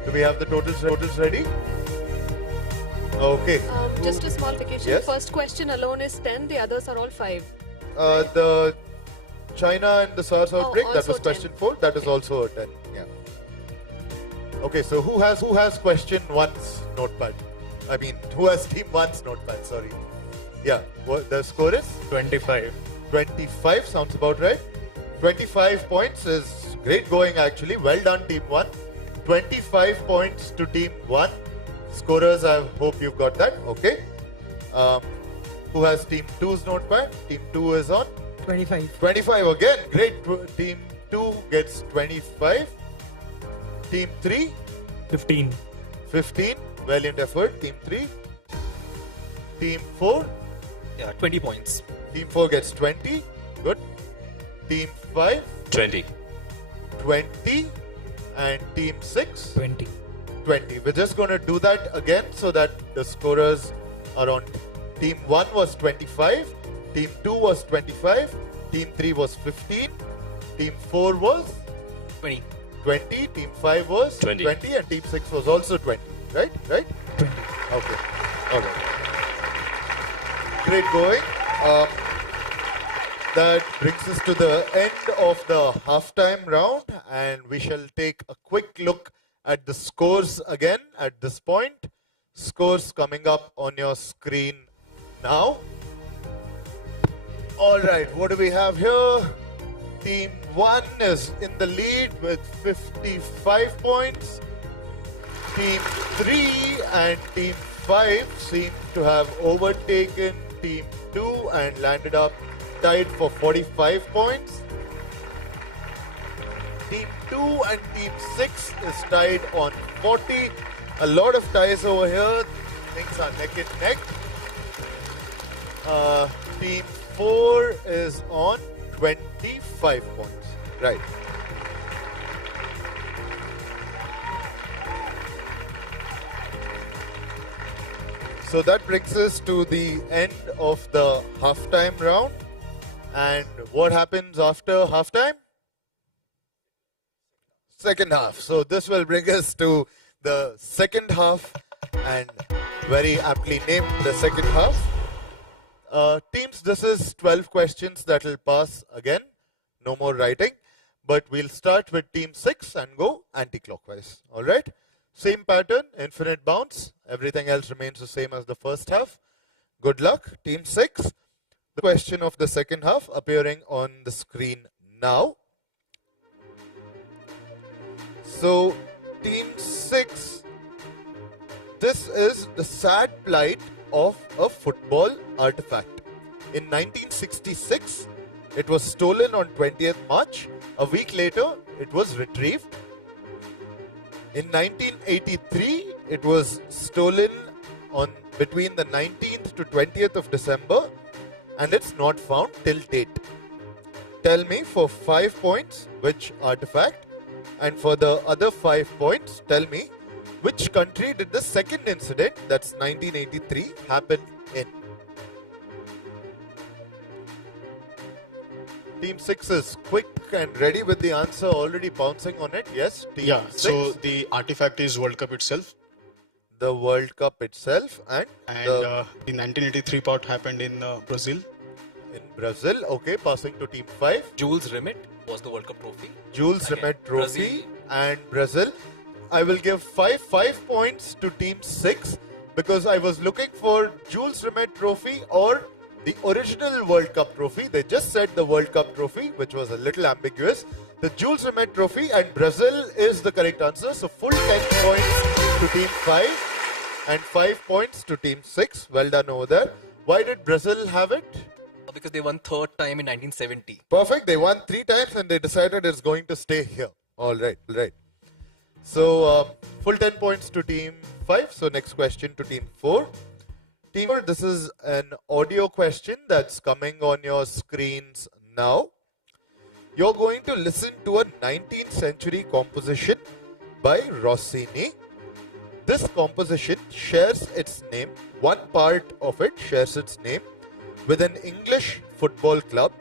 Do we have the totals ready? Okay. Just a small vacation. Yes? First question alone is 10, the others are all 5. The China and the SARS outbreak, that also was 10. question 4. That is also a 10. Yeah. Okay, so who has question 1's notepad? I mean, who has team 1's notepad? Sorry. Yeah. What the score is? 25. 25 sounds about right. 25 points is great going actually. Well done, team 1. 25 points to team 1. Scorers, I hope you've got that. Okay. Who has team 2's notepad? Team 2 is on 25. 25 again. Great. Team 2 gets 25. Team 3? 15. 15. Valiant effort. Team 3. Team 4? Yeah, 20 points. Team 4 gets 20. Good. Team 5? 20. 20. And Team 6? 20. 20. We're just going to do that again so that the scorers are on. Team 1 was 25. Team 2 was 25. Team 3 was 15. Team 4 was 20. 20. Team 5 was 20. And Team 6 was also 20. Right? 20. Okay. All right. Great going. That brings us to the end of the halftime round, and we shall take a quick look at the scores again at this point. Scores coming up on your screen now. All right, what do we have here? Team 1 is in the lead with 55 points. Team 3 and Team 5 seem to have overtaken Team 2 and landed up tied for 45 points. Team 2 and Team 6 is tied on 40. A lot of ties over here. Things are neck and neck. Team 4 is on 25 points. Right. So that brings us to the end of the halftime round. And what happens after halftime? Second half. So this will bring us to the second half, and very aptly named the second half. Teams, this is 12 questions that will pass again. No more writing. But we'll start with team 6 and go anti-clockwise. All right? Same pattern, infinite bounce. Everything else remains the same as the first half. Good luck, team 6. The question of the second half appearing on the screen now. So, team 6, this is the sad plight of a football artifact. In 1966, it was stolen on 20th March. A week later, it was retrieved. In 1983, it was stolen on between the 19th to 20th of December, and it's not found till date. Tell me for 5 points which artifact, and for the other 5 points, tell me which country did the second incident, that's 1983, happen in. Team 6 is quick and ready with the answer, already pouncing on it. Yes, team 6. So the artifact is World Cup itself. The World Cup itself, and the 1983 part happened in Brazil. In Brazil, okay, passing to team 5. Jules Rimet was the World Cup trophy. Jules Rimet trophy Brazil. And Brazil. I will give 5 points to team 6 because I was looking for Jules Rimet trophy or the original World Cup trophy. They just said the World Cup trophy, which was a little ambiguous. The Jules Rimet trophy and Brazil is the correct answer. So full 10 points to team 5 and 5 points to team 6. Well done over there. Why did Brazil have it? Because they won third time in 1970. Perfect. They won 3 times and they decided it's going to stay here. All right. So full 10 points to team 5. So next question to team 4. Team 4, this is an audio question that's coming on your screens now. You're going to listen to a 19th century composition by Rossini. This composition shares its name, one part of it shares its name with an English football club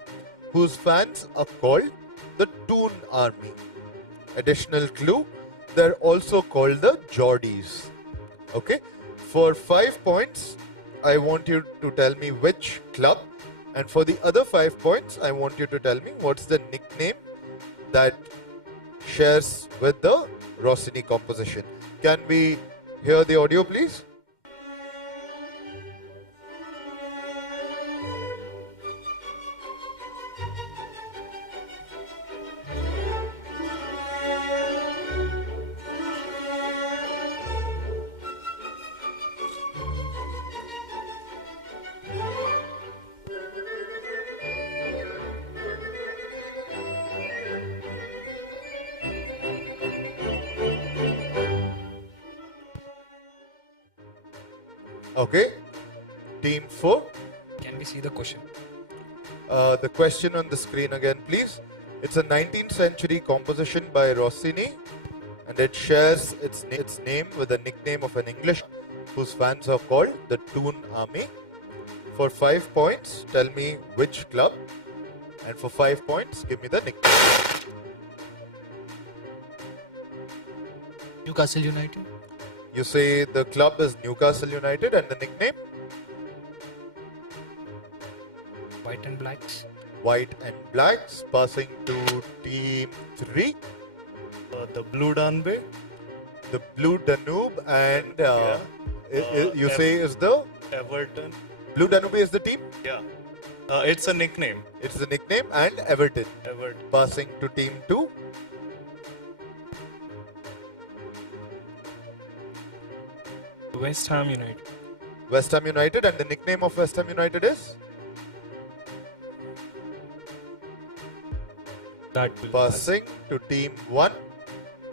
whose fans are called the Toon Army. Additional clue, they're also called the Geordies. Okay, for 5 points, I want you to tell me which club, and for the other 5 points, I want you to tell me what's the nickname that shares with the Rossini composition. Can we hear the audio, please? Okay, team 4. Can we see the question? The question on the screen again, please. It's a 19th century composition by Rossini, and it shares its name with the nickname of an English whose fans are called the Toon Army. For 5 points, tell me which club, and for 5 points, give me the nickname. Newcastle United. You say the club is Newcastle United and the nickname? White and Blacks. White and Blacks. Passing to team 3. The Blue Danube. The Blue Danube, and you say is the? Everton. Blue Danube is the team? Yeah. It's a nickname. It's the nickname, and Everton. Everton. Passing to team 2. West Ham United. West Ham United, and the nickname of West Ham United is? That will Passing to team 1.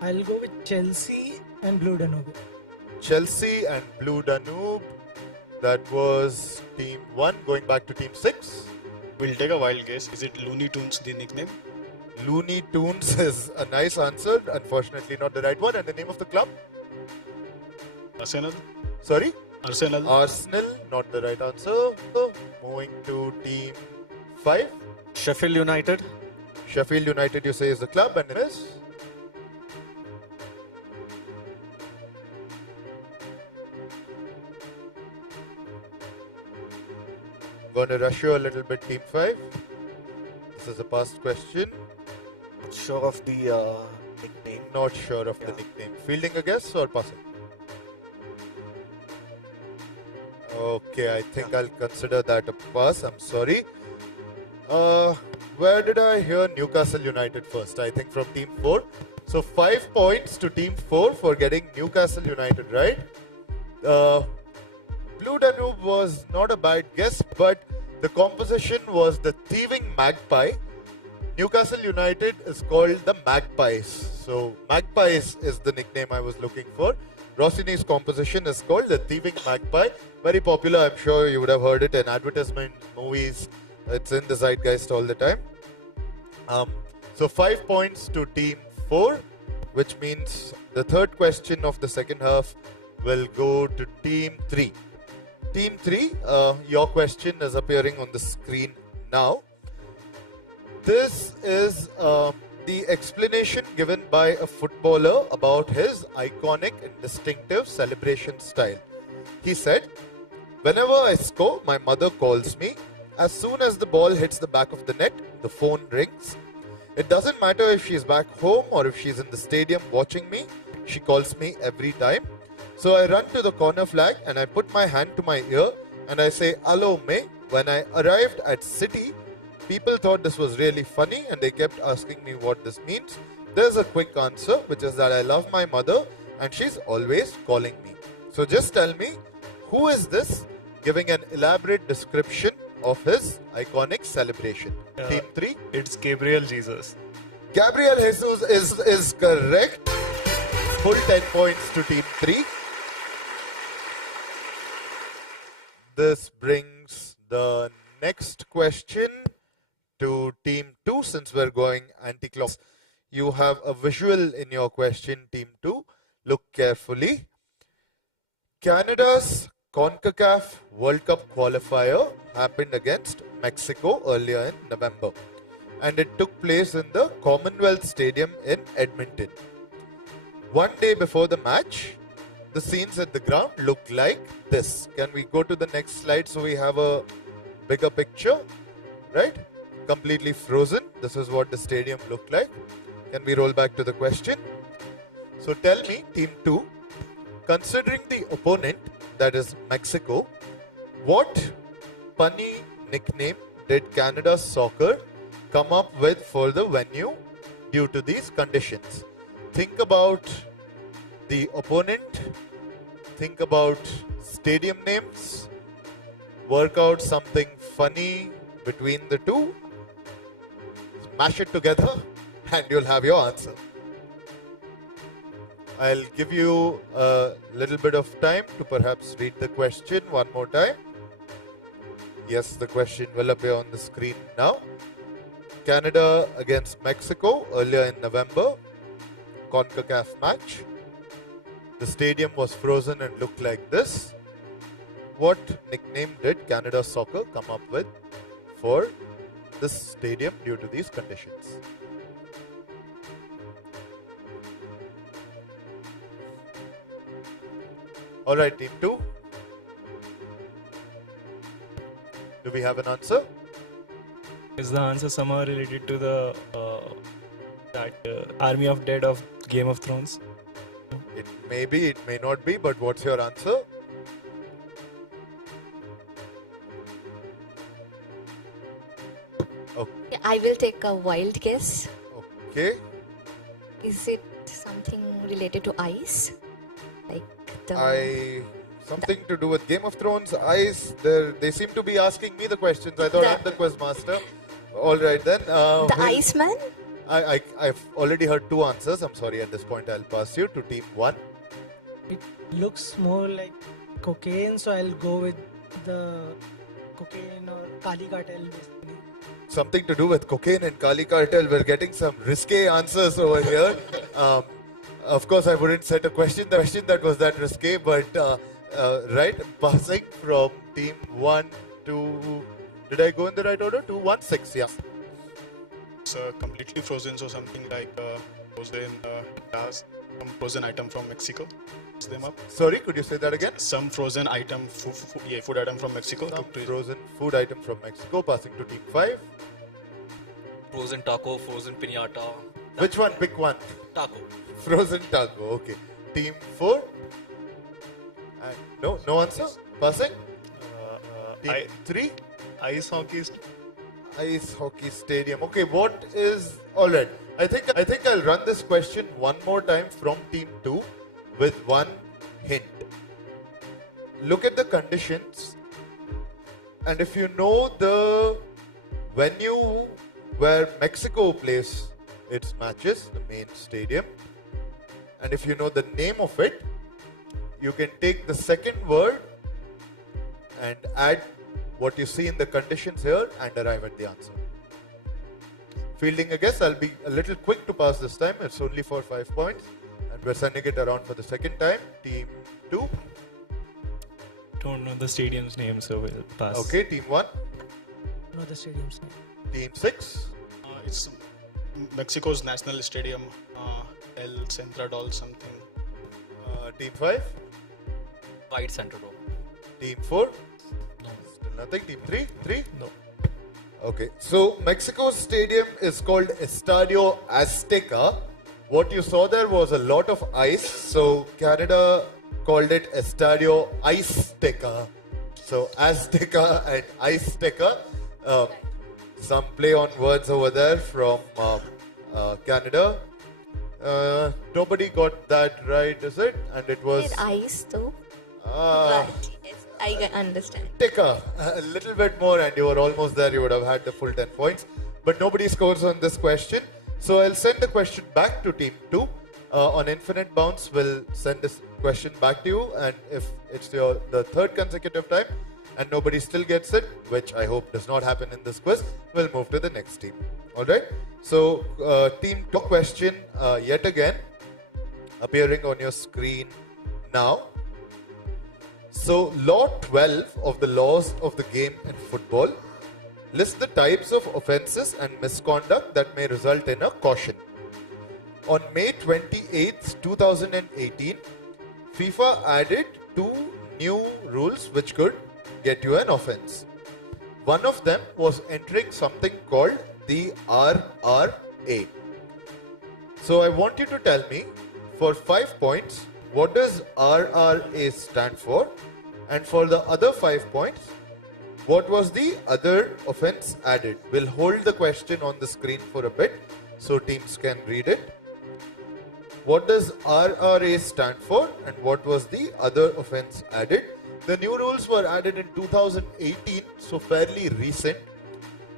I'll go with Chelsea and Blue Danube. Chelsea and Blue Danube. That was team 1. Going back to team 6. We'll take a wild guess. Is it Looney Tunes, the nickname? Looney Tunes is a nice answer. Unfortunately, not the right one. And the name of the club? Arsenal. Sorry? Arsenal. Arsenal, not the right answer. Moving to team 5. Sheffield United. Sheffield United, you say, is the club, and it is? going to rush you a little bit, Team 5. This is a past question. Not sure of the nickname. Not sure of the nickname. Fielding a guess or passing? Okay, I think I'll consider that a pass. I'm sorry. Where did I hear Newcastle United first? I think from Team 4. So 5 points to Team 4 for getting Newcastle United right. Blue Danube was not a bad guess, but the composition was the Thieving Magpie. Newcastle United is called the Magpies. So Magpies is the nickname I was looking for. Rossini's composition is called the Thieving Magpie. Very popular, I'm sure you would have heard it in advertisements, movies. It's in the zeitgeist all the time. So 5 points to Team 4, which means the third question of the second half will go to Team 3. Team 3, your question is appearing on the screen now. This is the explanation given by a footballer about his iconic and distinctive celebration style. He said, "Whenever I score, my mother calls me. As soon as the ball hits the back of the net, the phone rings. It doesn't matter if she's back home or if she's in the stadium watching me, she calls me every time. So I run to the corner flag and I put my hand to my ear and I say, 'Hello, May.' When I arrived at City, people thought this was really funny and they kept asking me what this means. There's a quick answer, which is that I love my mother and she's always calling me. So just tell me, who is this?" Giving an elaborate description of his iconic celebration. Team 3. It's Gabriel Jesus. Gabriel Jesus is correct. Full 10 points to Team 3. This brings the next question to Team 2 since we're going anti-clockwise. You have a visual in your question, Team 2. Look carefully. Canada's CONCACAF World Cup qualifier happened against Mexico earlier in November, and it took place in the Commonwealth Stadium in Edmonton. One day before the match, the scenes at the ground looked like this. Can we go to the next slide so we have a bigger picture? Right? Completely frozen. This is what the stadium looked like. Can we roll back to the question? So tell me, Team 2, considering the opponent, that is Mexico, what punny nickname did Canada's soccer come up with for the venue due to these conditions? Think about the opponent, think about stadium names, work out something funny between the two, smash it together, and you'll have your answer. I'll give you a little bit of time to perhaps read the question one more time. Yes, the question will appear on the screen now. Canada against Mexico earlier in November, CONCACAF match. The stadium was frozen and looked like this. What nickname did Canada Soccer come up with for this stadium due to these conditions? Alright, Team 2. Do we have an answer? Is the answer somehow related to the Army of Dead of Game of Thrones? It may be, it may not be, but what's your answer? Okay, I will take a wild guess. Okay. Is it something related to ice? Like something to do with Game of Thrones, ice. They seem to be asking me the questions. I thought I'm the quiz master. All right then. The Iceman? I've already heard two answers. I'm sorry, at this point I'll pass you to Team 1. It looks more like cocaine, so I'll go with the cocaine or Kali Cartel basically. Something to do with cocaine and Kali Cartel. We're getting some risque answers over here. Of course, I wouldn't set a question that was that risque, but right, passing from Team 1 to, did I go in the right order? 2, 1, 6, yeah. It's completely frozen, so something like frozen frozen item from Mexico. them up. Sorry, could you say that again? Some frozen item, food item from Mexico. Some frozen food item from Mexico. Passing to team 5. Frozen taco, frozen piñata. Which one? Pick one. Taco. Frozen taco. Okay. Team 4. And no answer. Passing. Team 3. Ice hockey. Ice hockey stadium. Okay, what is all right? I think I'll run this question one more time from team 2 with one hint. Look at the conditions, and if you know the venue where Mexico plays its matches, the main stadium, and if you know the name of it, you can take the second word and add what you see in the conditions here and arrive at the answer. Fielding a guess, I'll be a little quick to pass this time. It's only for 5 points. And we're sending it around for the second time. Team 2. Don't know the stadium's name, so we'll pass. Okay, team 1. Know the stadium's name. Team 6. It's Mexico's national stadium, El Centradol something. Team 5. White Centradol. Team 4. No. Still nothing. Team 3. 3. No. Okay, so Mexico's stadium is called Estadio Azteca. What you saw there was a lot of ice, so Canada called it Estadio Azteca. So Azteca and Azteca, some play on words over there from Canada. Nobody got that right, is it? And it was ice though. But yes, I understand. Azteca, a little bit more, and you were almost there. You would have had the full 10 points. But nobody scores on this question. So I'll send the question back to Team 2. On infinite bounce, we'll send this question back to you. And if it's the third consecutive time and nobody still gets it, which I hope does not happen in this quiz, we'll move to the next team. Alright? So Team 2 question yet again appearing on your screen now. So Law 12 of the laws of the game in football lists the types of offences and misconduct that may result in a caution. On May 28, 2018, FIFA added 2 new rules which could get you an offence. One of them was entering something called the RRA. So I want you to tell me for 5 points, what does RRA stand for? And for the other 5 points, what was the other offence added? We'll hold the question on the screen for a bit so teams can read it. What does RRA stand for and what was the other offence added? The new rules were added in 2018, so fairly recent.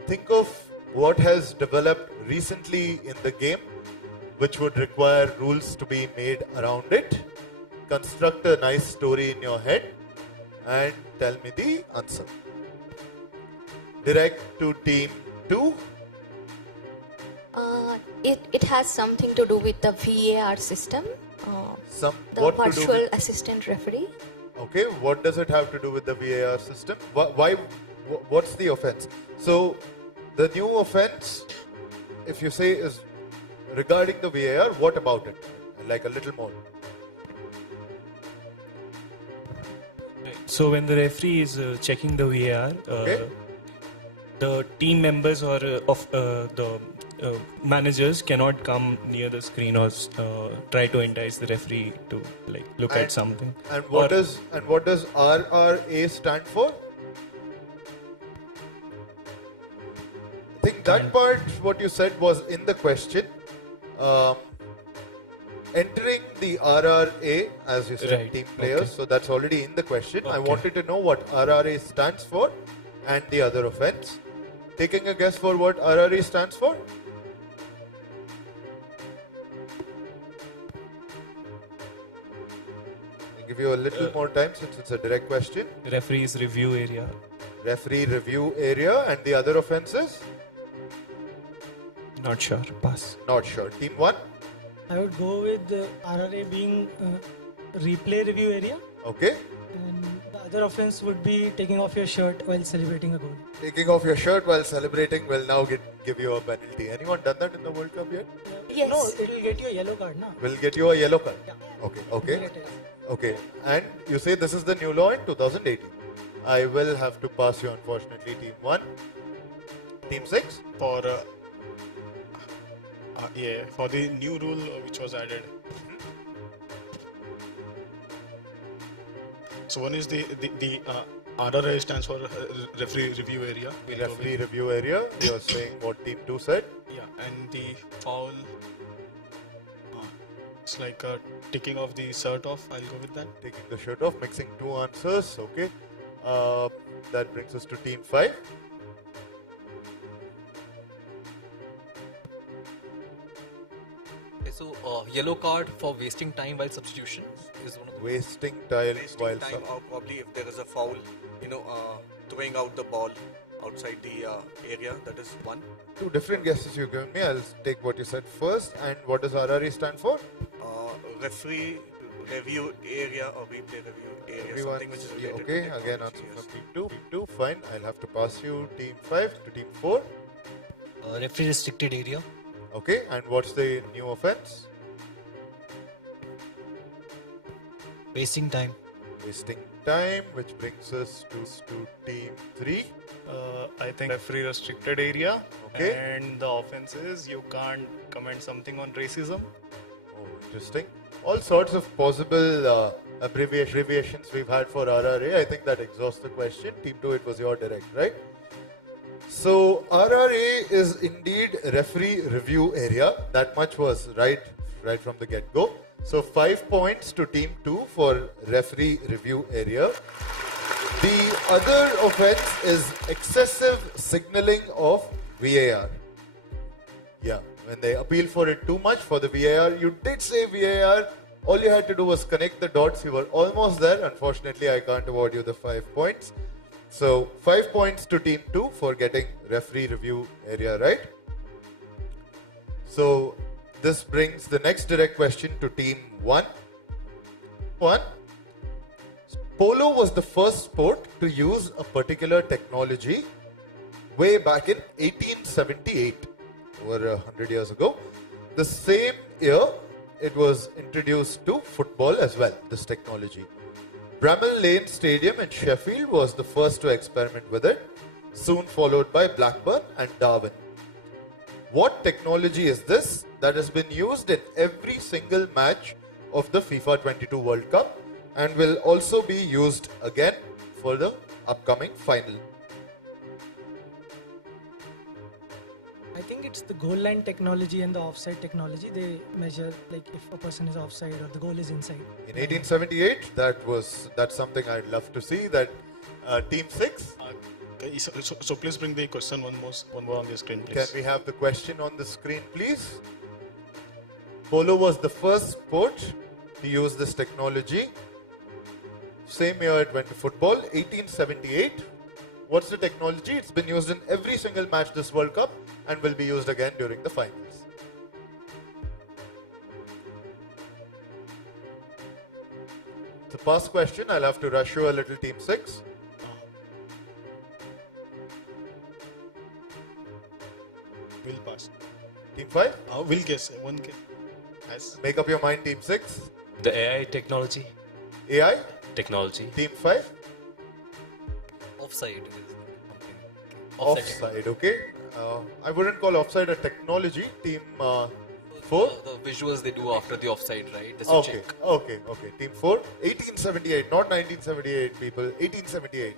Think of what has developed recently in the game, which would require rules to be made around it. Construct a nice story in your head and tell me the answer. Direct to Team 2. It has something to do with the VAR system. The virtual assistant referee. Okay, what does it have to do with the VAR system? Why? What's the offense? So, the new offense, if you say, is regarding the VAR, what about it? Like a little more. So when the referee is checking the VAR, the team members or of the managers cannot come near the screen or try to entice the referee to look at something. And what does RRA stand for? I think that part, what you said, was in the question. Entering the RRA, as you said, Right. team players, so that's already in the question. I wanted to know what RRA stands for and the other offense. Taking a guess for what RRA stands for? I'll give you a little more time since it's a direct question. Referee's review area. Referee review area, and the other offenses? Not sure. Pass. Not sure. Team 1? I would go with the RRA being replay review area. Okay. And the other offense would be taking off your shirt while celebrating a goal. Taking off your shirt while celebrating will now give you a penalty. Anyone done that in the World Cup yet? Yes. No, it will get you a yellow card, na? Will get you a yellow card. Yeah. Okay. Okay. Okay, and you say this is the new law in 2018. I will have to pass you, unfortunately, Team 1. Team 6? For for the new rule which was added. So one is the RRA stands for referee review area. Referee review area. You're saying what Team 2 said? Yeah, and the foul. It's like taking off the shirt off. I'll go with that. Taking the shirt off, mixing two answers. Okay. That brings us to Team 5. Okay, so yellow card for wasting time while substitution is one of the Wasting time while Time or probably if there is a foul, throwing out the ball outside the area, that is one. Two different guesses you've given me. I'll take what you said first. And what does RRA stand for? Referee review area or replay review area, Everyone, something which is related okay, to again technology, answer from Team 2. Team 2, fine. I'll have to pass you Team 5 to Team 4. Referee restricted area. Okay, and what's the new offense? Wasting time. Wasting time, which brings us to Team 3. I think referee restricted area. Okay. And the offense is you can't comment something on racism. Oh, interesting. All sorts of possible abbreviations we've had for RRA. I think that exhausts the question. Team 2, it was your direct, right? So RRA is indeed referee review area. That much was right from the get-go. So 5 points to Team 2 for referee review area. The other offense is excessive signaling of VAR. Yeah, when they appeal for it too much for the VAR, you did say VAR. All you had to do was connect the dots. You were almost there. Unfortunately, I can't award you the 5 points. So 5 points to Team 2 for getting referee review area right. So this brings the next direct question to Team 1. Polo was the first sport to use a particular technology way back in 1878, over 100 years ago. The same year, it was introduced to football as well, this technology. Bramall Lane Stadium in Sheffield was the first to experiment with it, soon followed by Blackburn and Darwin. What technology is this that has been used in every single match of the FIFA 22 World Cup and will also be used again for the upcoming final? I think it's the goal line technology and the offside technology. They measure like if a person is offside or the goal is inside. In 1878, that's something I'd love to see. That Team 6. So please bring the question one more on the screen, please. Can we have the question on the screen, please? Polo was the first sport to use this technology. Same year it went to football, 1878. What's the technology? It's been used in every single match this World Cup and will be used again during the finals. The first question, I'll have to rush you a little, Team 6. We'll pass. Team 5? We'll guess. One guess. Yes. Make up your mind, Team 6. The AI technology. AI? Technology. Team 5? offside. Offside, okay. I wouldn't call offside a technology. Team 4? The visuals they do after the offside, right? Just Okay, check. okay. Team 4? 1878, not 1978, people. 1878.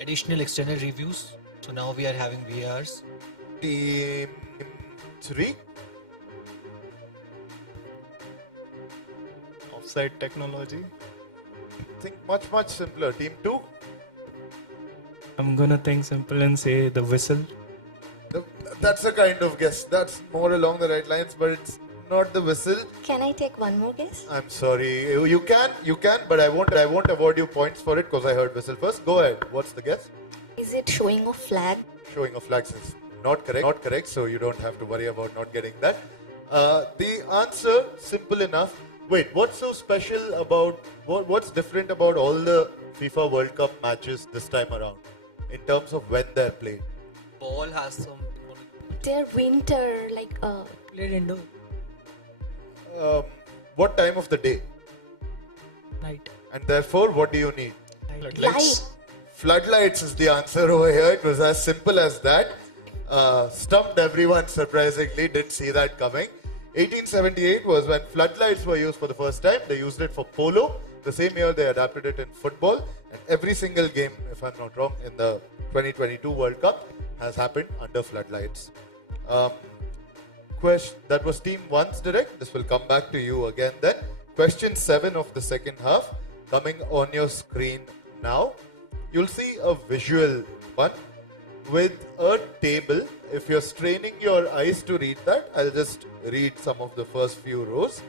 Additional external reviews. So now we are having VRs. Team 3? Offside technology. Think much simpler. Team 2? I'm gonna think simple and say the whistle. That's a kind of guess. That's more along the right lines, but it's not the whistle. Can I take one more guess? I'm sorry. You can, but I won't award you points for it because I heard whistle first. Go ahead. What's the guess? Is it showing a flag? Showing of flags is not correct, so you don't have to worry about not getting that. The answer, simple enough. Wait, what's so special about, what's different about all the FIFA World Cup matches this time around in terms of when they're played? Ball has some. They're winter, like played indoor. what time of the day? Night. And therefore, what do you need? Lights. Floodlights is the answer over here. It was as simple as that. Stumped everyone, surprisingly. Didn't see that coming. 1878 was when floodlights were used for the first time. They used it for polo. The same year they adapted it in football. And every single game, if I'm not wrong, in the 2022 World Cup has happened under floodlights. That was Team 1's direct. This will come back to you again then. Question 7 of the second half coming on your screen now. You'll see a visual one with a table. If you're straining your eyes to read that, I'll just read some of the first few rows.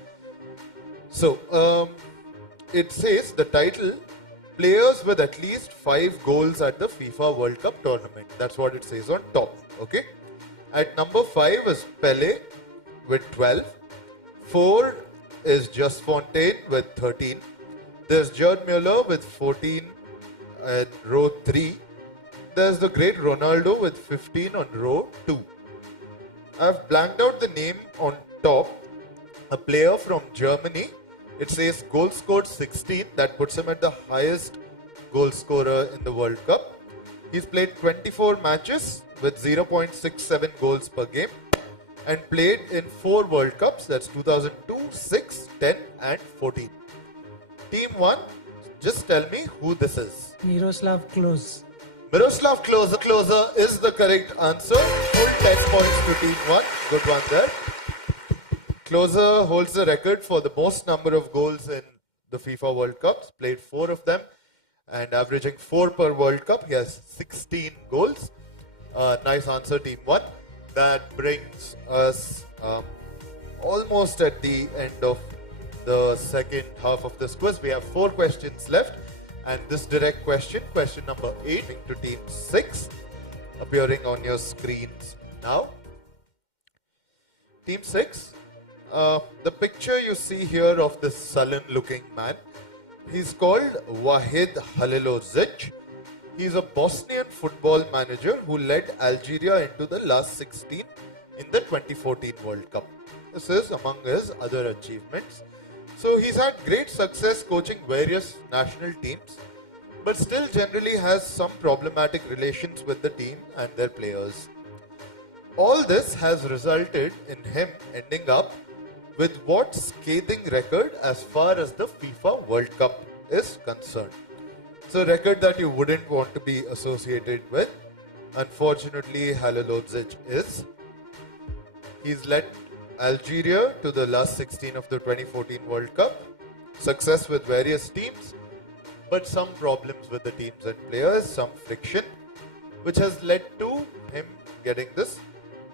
So, it says the title, players with at least 5 goals at the FIFA World Cup tournament. That's what it says on top. Okay. At number 5 is Pele with 12. 4 is Just Fontaine with 13. There's Gerd Müller with 14 at row 3. There's the great Ronaldo with 15 on row 2. I've blanked out the name on top. A player from Germany. It says goal scored 16. That puts him at the highest goal scorer in the World Cup. He's played 24 matches with 0.67 goals per game and played in 4 World Cups. That's 2002, 6, 10 and 14. Team 1, just tell me who this is. Miroslav Klose. Miroslav Klose is the correct answer. Full 10 points to Team 1. Good one there. Klose holds the record for the most number of goals in the FIFA World Cups. Played 4 of them and averaging 4 per World Cup. He has 16 goals. Nice answer, Team 1. That brings us almost at the end of the second half of this quiz. We have 4 questions left. And this direct question, question number 8, to Team 6, appearing on your screens now. Team 6, the picture you see here of this sullen-looking man, he's called Vahid Halilovic. He's a Bosnian football manager who led Algeria into the last 16 in the 2014 World Cup. This is among his other achievements. So he's had great success coaching various national teams, but still generally has some problematic relations with the team and their players. All this has resulted in him ending up with what scathing record as far as the FIFA World Cup is concerned. It's a record that you wouldn't want to be associated with. Unfortunately, Halilovic is. He's led Algeria to the last 16 of the 2014 World Cup. Success with various teams, but some problems with the teams and players, some friction, which has led to him getting this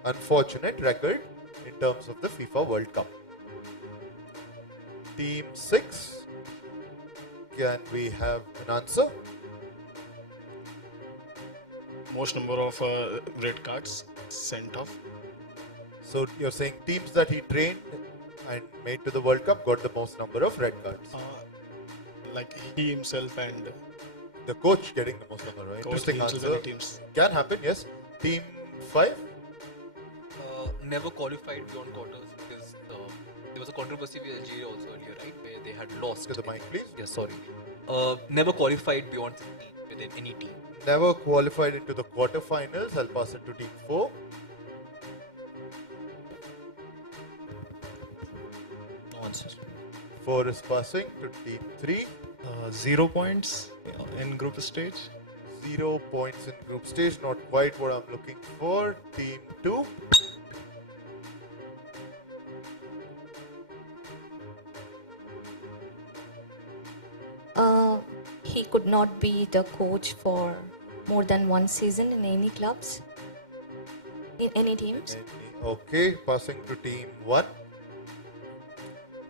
unfortunate record in terms of the FIFA World Cup. Team 6, can we have an answer? Most number of red cards sent off. So you're saying teams that he trained and made to the World Cup got the most number of red cards? Like he himself and the coach getting the most number, right? Interesting answer. Teams. Can happen, yes. Team 5? Never qualified beyond quarters because there was a controversy with Algeria also earlier, right? Where they had lost. To the mic, please. Yeah, sorry. Never qualified beyond 16 within any team. Never qualified into the quarterfinals. I'll pass it to Team 4. No answer. 4 is passing to Team 3. 0 points in group stage. 0 points in group stage. Not quite what I'm looking for. Team 2. He could not be the coach for more than 1 season in any clubs, in any teams. Okay, passing to Team 1.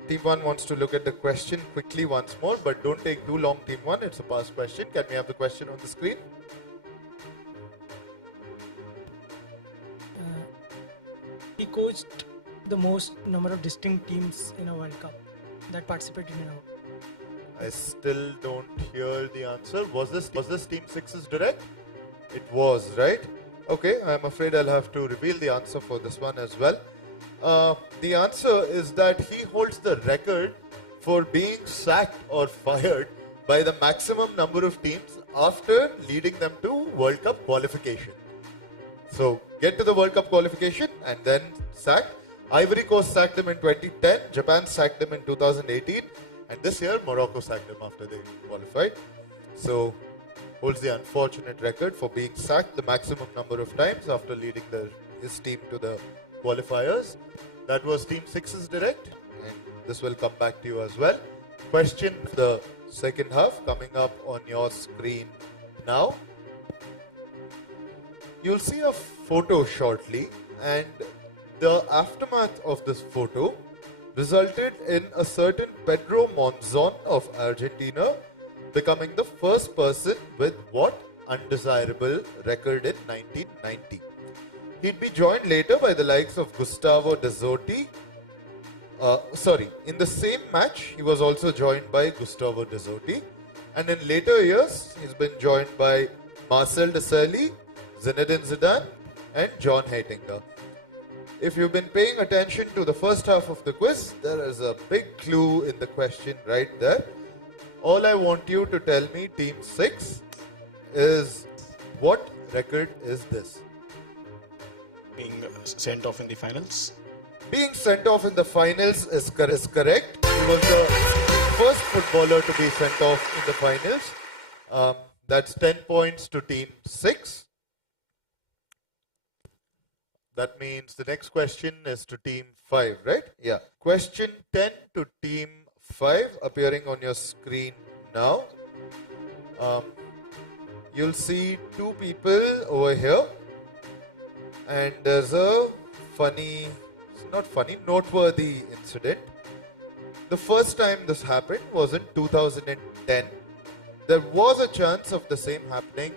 Team 1 wants to look at the question quickly once more, but don't take too long, Team 1. It's a past question. Can we have the question on the screen? He coached the most number of distinct teams in a World Cup that participated in a World Cup. I still don't hear the answer. Was this Team 6's direct? It was, right? Okay, I'm afraid I'll have to reveal the answer for this one as well. the answer is that he holds the record for being sacked or fired by the maximum number of teams after leading them to World Cup qualification. So get to the World Cup qualification and then sack. Ivory Coast sacked them in 2010, Japan sacked them in 2018, and this year Morocco sacked them after they qualified. So holds the unfortunate record for being sacked the maximum number of times after leading his team to the qualifiers. That was Team 6's direct, and this will come back to you as well. Question for the second half coming up on your screen now. You'll see a photo shortly, and the aftermath of this photo resulted in a certain Pedro Monzon of Argentina becoming the first person with what undesirable record in 1990. He'd be joined later by the likes of Gustavo Dezzotti. In the same match, he was also joined by Gustavo Dezzotti. And in later years, he's been joined by Marcel Desailly, Zinedine Zidane, and John Heitinga. If you've been paying attention to the first half of the quiz, there is a big clue in the question right there. All I want you to tell me, Team 6, is what record is this? Being sent off in the finals. Being sent off in the finals is correct. He was the first footballer to be sent off in the finals. That's 10 points to Team 6. That means the next question is to Team 5, right? Yeah. Question 10 to Team 5 appearing on your screen now. You'll see two people over here. And there's a noteworthy incident. The first time this happened was in 2010. There was a chance of the same happening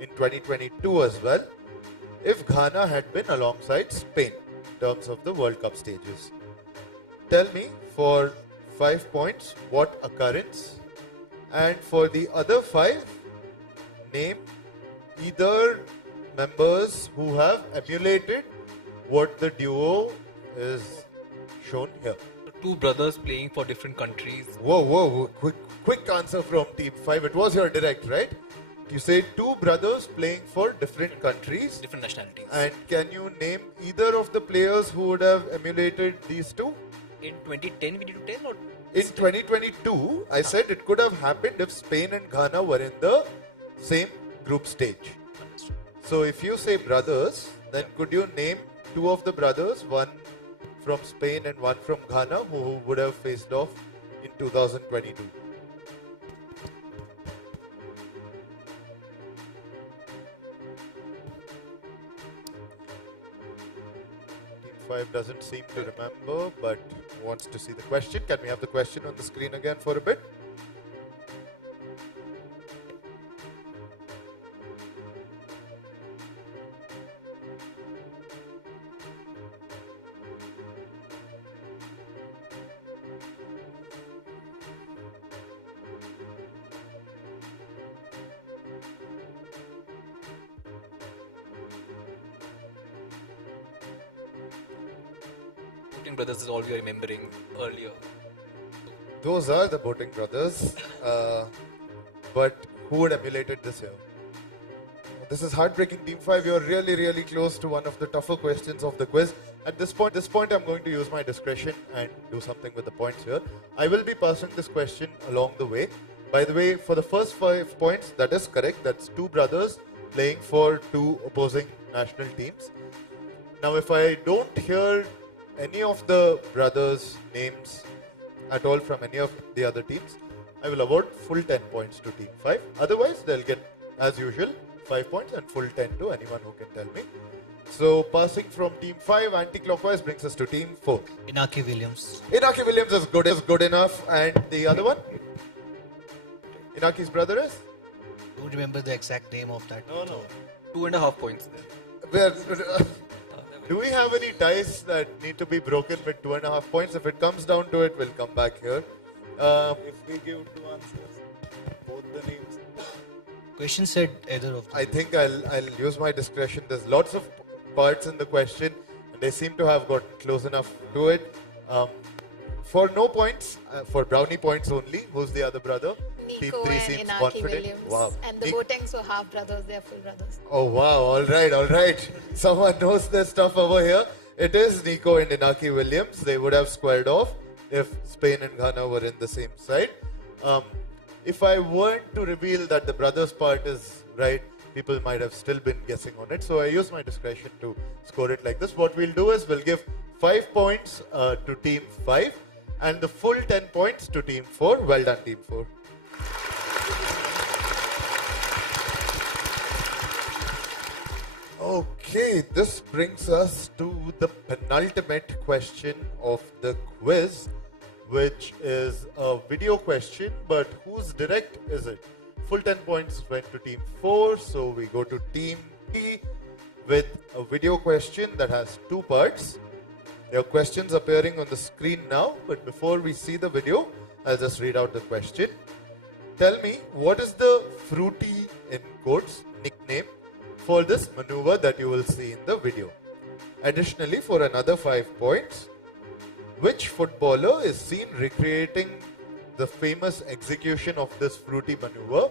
in 2022 as well, if Ghana had been alongside Spain in terms of the World Cup stages. Tell me for 5 points what occurrence, and for the other 5, name either members who have emulated what the duo is shown here. Two brothers playing for different countries. Whoa. Quick answer from Team 5. It was your direct, right? You say two brothers playing for different countries. Different nationalities. And can you name either of the players who would have emulated these two? In 2010 we need to tell, or? In 2022, I said it could have happened if Spain and Ghana were in the same group stage. So if you say brothers, then could you name two of the brothers, one from Spain and one from Ghana, who would have faced off in 2022? Team 5 doesn't seem to remember, but wants to see the question. Can we have the question on the screen again for a bit? Brothers is all we are remembering earlier. Those are the Boating brothers. But who would emulated this here? This is heartbreaking, Team 5. You're really close to one of the tougher questions of the quiz. At this point, I'm going to use my discretion and do something with the points here. I will be passing this question along the way. By the way, for the first 5 points, that is correct. That's two brothers playing for two opposing national teams. Now, if I don't hear any of the brothers' names at all from any of the other teams, I will award full 10 points to Team 5. Otherwise, they'll get, as usual, 5 points and full 10 to anyone who can tell me. So, passing from Team 5 anti-clockwise brings us to Team 4. Inaki Williams. Inaki Williams is good enough. And the other one? Inaki's brother is? Don't remember the exact name of that. No. 2.5 points there. Do we have any ties that need to be broken with 2.5 points? If it comes down to it, we'll come back here. If we give two answers, both the names. Question said either of them. I think I'll use my discretion. There's lots of parts in the question, and they seem to have got close enough to it. For no points, for brownie points only. Who's the other brother? Team Nico 3 and seems Inaki confident. Williams. Wow. And the Boatengs were half brothers, they are full brothers. Oh wow, all right. Someone knows their stuff over here. It is Nico and Inaki Williams. They would have squared off if Spain and Ghana were in the same side. If I weren't to reveal that the brothers part is right, people might have still been guessing on it. So I use my discretion to score it like this. What we'll do is we'll give 5 points to team 5 and the full 10 points to team 4. Well done, team 4. Okay, this brings us to the penultimate question of the quiz, which is a video question, but whose direct is it? Full 10 points went to team 4, so we go to team 3 with a video question that has 2 parts. There are questions appearing on the screen now, but before we see the video, I'll just read out the question. Tell me, what is the fruity, in quotes, nickname for this maneuver that you will see in the video? Additionally, for another 5 points, which footballer is seen recreating the famous execution of this fruity maneuver,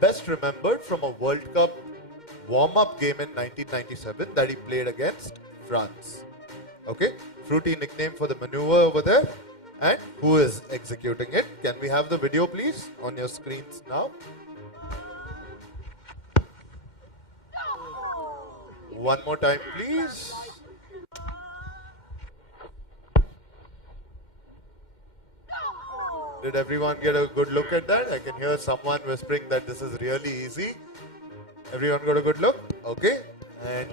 best remembered from a World Cup warm-up game in 1997 that he played against France? Okay, fruity nickname for the maneuver over there, and who is executing it? Can we have the video please on your screens now? One more time please. Did everyone get a good look at that? I can hear someone whispering that this is really easy. Everyone got a good look? Okay. And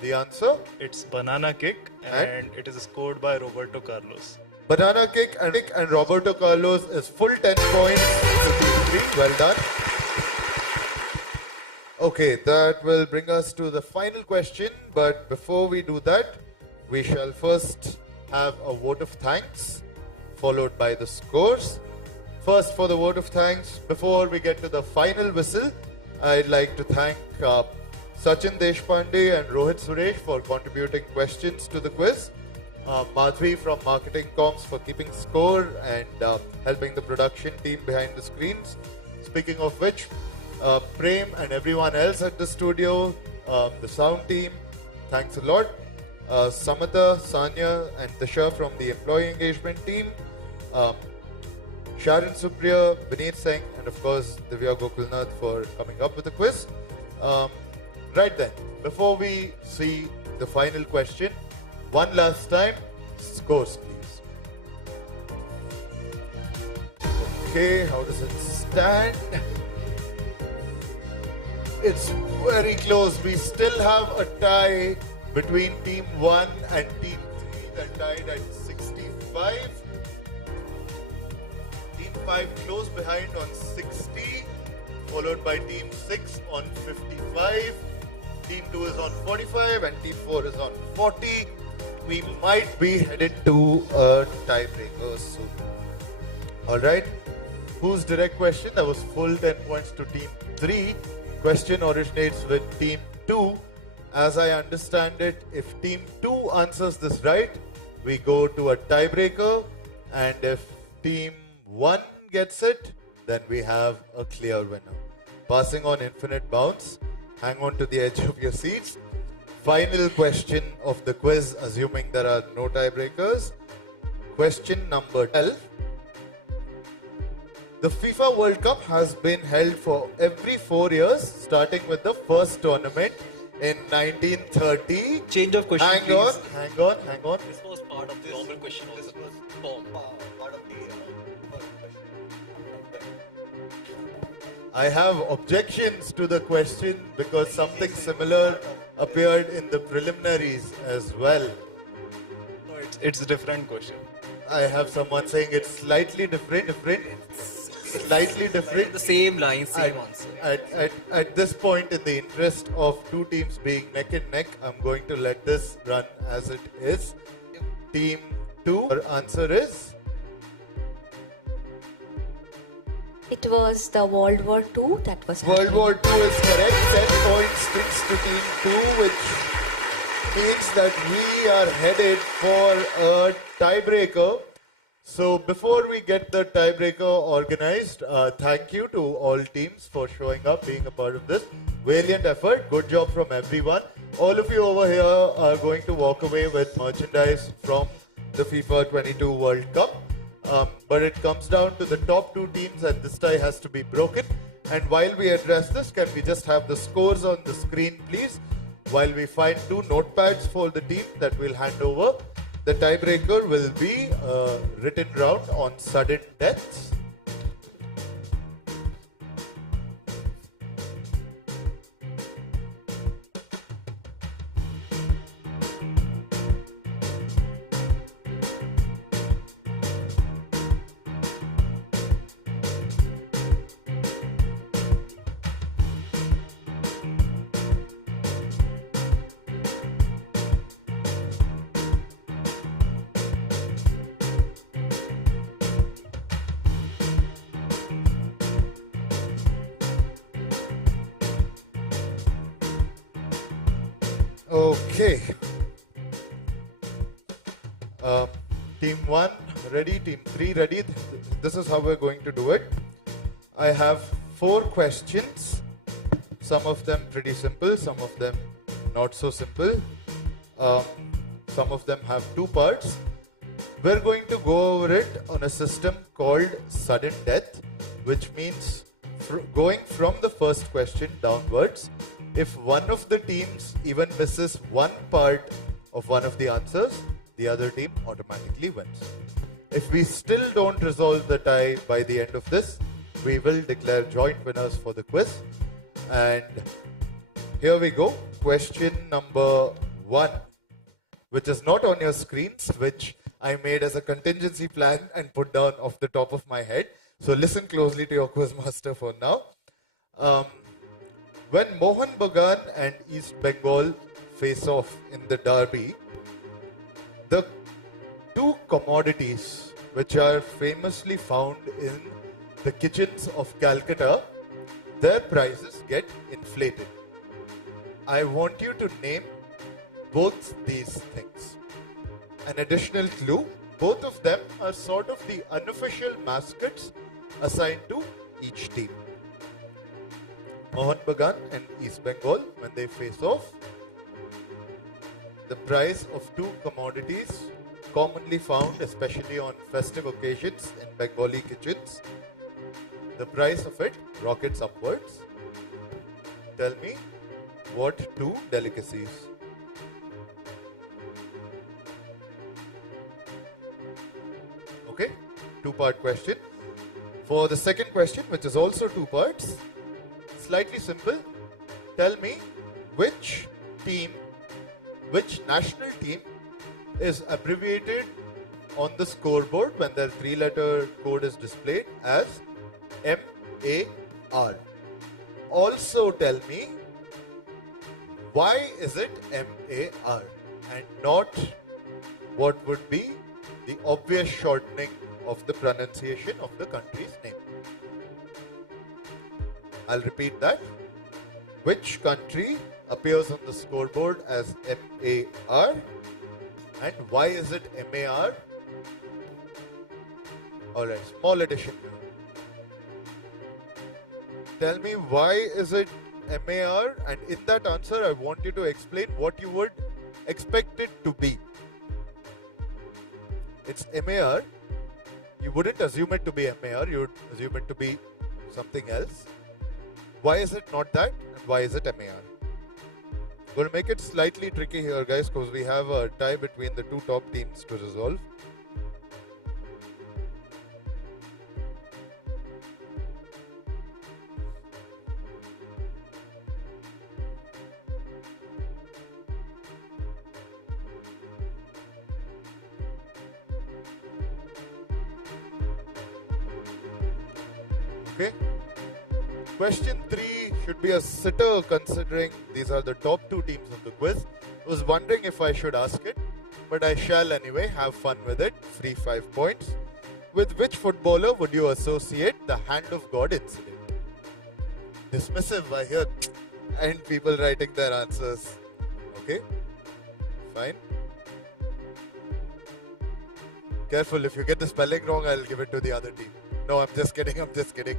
the answer? It's banana kick and it is scored by Roberto Carlos. Banana kick and Roberto Carlos is full 10 points to team 3. Well done. Okay, that will bring us to the final question. But before we do that, we shall first have a vote of thanks, followed by the scores. First, for the vote of thanks, before we get to the final whistle, I'd like to thank Sachin Deshpande and Rohit Suresh for contributing questions to the quiz. Madhvi from Marketing Comms for keeping score and helping the production team behind the screens. Speaking of which, Prem and everyone else at the studio, the sound team, thanks a lot. Samata, Sanya and Tisha from the employee engagement team. Sharon Supriya, Vineet Singh, and of course Divya Gokulnath for coming up with the quiz. Right then, before we see the final question, one last time, scores please. Okay, how does it stand? It's very close. We still have a tie between Team 1 and Team 3 that tied at 65. Team 5 close behind on 60, followed by Team 6 on 55. Team 2 is on 45 and Team 4 is on 40. We might be headed to a tiebreaker soon. Alright, whose direct question? That was full 10 points to Team 3. Question originates with Team 2. As I understand it, if Team 2 answers this right, we go to a tiebreaker, and if Team 1 gets it, then we have a clear winner. Passing on infinite bounds, hang on to the edge of your seats. Final question of the quiz, assuming there are no tiebreakers. Question number 12. The FIFA World Cup has been held for every 4 years, starting with the first tournament in 1930. Change of question, hang please. on. This was part of the normal question. This was form. Part of the I have objections to the question because something similar appeared in the preliminaries as well. No, it's a different question. I have someone saying it's slightly different. Slightly different. The same line, same answer. At this point, in the interest of two teams being neck and neck, I'm going to let this run as it is. Team 2, our answer is? It was the World War II that was World happening. War II is correct. 10 points brings to Team 2, which means that we are headed for a tiebreaker. So before we get the tiebreaker organized, thank you to all teams for showing up, being a part of this. Valiant effort. Good job from everyone. All of you over here are going to walk away with merchandise from the FIFA 22 World Cup. But it comes down to the top two teams and this tie has to be broken. And while we address this, can we just have the scores on the screen, please? While we find two notepads for the team that we'll hand over. The tiebreaker will be a written round on sudden deaths. Okay. Team 1 ready, Team 3 ready. This is how we're going to do it. I have 4 questions. Some of them pretty simple, some of them not so simple. Some of them have 2 parts. We're going to go over it on a system called sudden death, which means going from the first question downwards. If one of the teams even misses one part of one of the answers, the other team automatically wins. If we still don't resolve the tie by the end of this, we will declare joint winners for the quiz. And here we go. Question number 1, which is not on your screens, which I made as a contingency plan and put down off the top of my head. So listen closely to your quizmaster for now. When Mohun Bagan and East Bengal face off in the derby, the 2 commodities which are famously found in the kitchens of Calcutta, their prices get inflated. I want you to name both these things. An additional clue, both of them are sort of the unofficial mascots assigned to each team. Mohun Bagan and East Bengal, when they face off, the price of 2 commodities commonly found, especially on festive occasions in Bengali kitchens, the price of it rockets upwards. Tell me, what 2 delicacies? Okay, 2-part question. For the second question, which is also 2 parts, slightly simple. Tell me which national team is abbreviated on the scoreboard when their 3-letter code is displayed as MAR. Also tell me why is it MAR and not what would be the obvious shortening of the pronunciation of the country's name. I'll repeat that. Which country appears on the scoreboard as MAR and why is it MAR? Alright, small addition. Tell me why is it MAR, and in that answer I want you to explain what you would expect it to be. It's MAR. You wouldn't assume it to be MAR, you would assume it to be something else. Why is it not that and why is it MAR? We're going to make it slightly tricky here, guys, because we have a tie between the 2 top teams to resolve. Okay. Question 3 should be a sitter considering these are the top 2 teams of the quiz. I was wondering if I should ask it, but I shall anyway. Have fun with it. Free 5 points. With which footballer would you associate the hand of God incident? Dismissive, I hear, and people writing their answers. Okay. fine. Careful, if you get the spelling wrong, I'll give it to the other team. No, I'm just kidding.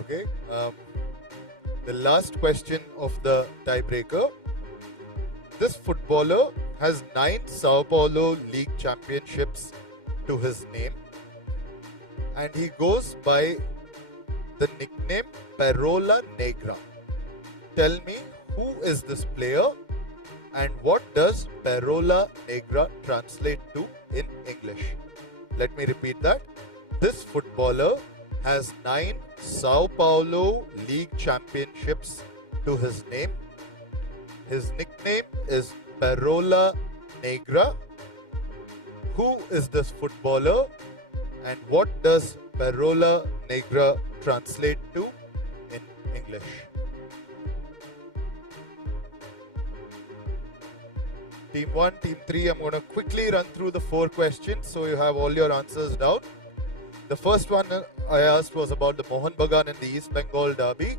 Okay. The last question of the tiebreaker. This footballer has 9 Sao Paulo League championships to his name. And he goes by the nickname Perola Negra. Tell me, who is this player and what does Perola Negra translate to in English? Let me repeat that. This footballer has 9 Sao Paulo League championships to his name. His nickname is Perola Negra. Who is this footballer and what does Perola Negra translate to in English? Team 1, Team 3, I'm going to quickly run through the 4 questions so you have all your answers down. The first one I asked was about the Mohan Bagan and the East Bengal Derby.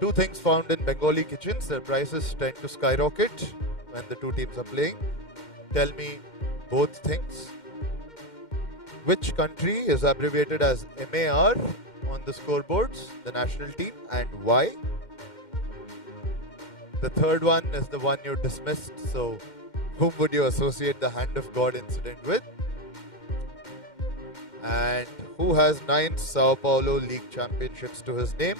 2 things found in Bengali kitchens, their prices tend to skyrocket when the 2 teams are playing. Tell me both things. Which country is abbreviated as MAR on the scoreboards, the national team, and why? The third one is the one you dismissed, so whom would you associate the hand of God incident with? And who has 9 Sao Paulo League championships to his name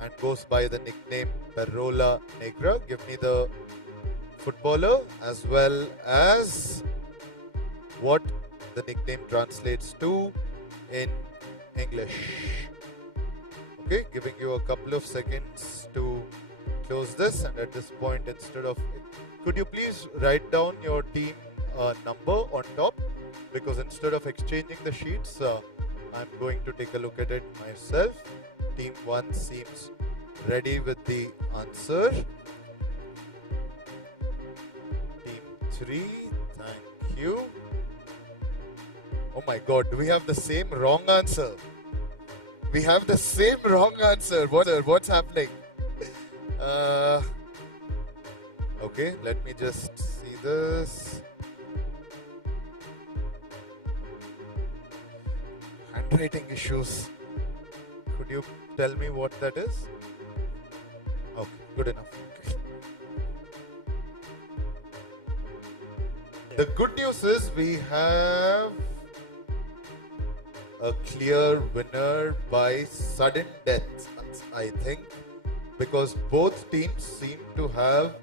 and goes by the nickname Perola Negra? Give me the footballer as well as what the nickname translates to in English. Okay, giving you a couple of seconds to close this, and at this point, instead of, could you please write down your team number on top, because instead of exchanging the sheets, I'm going to take a look at it myself. Team 1 seems ready with the answer. Team 3, thank you. Oh my God, do we have the same wrong answer? We have the same wrong answer. What's happening? Okay, let me just see this. Handwriting issues. Could you tell me what that is? Okay, good enough. Okay. The good news is we have a clear winner by sudden death, I think, because both teams seem to have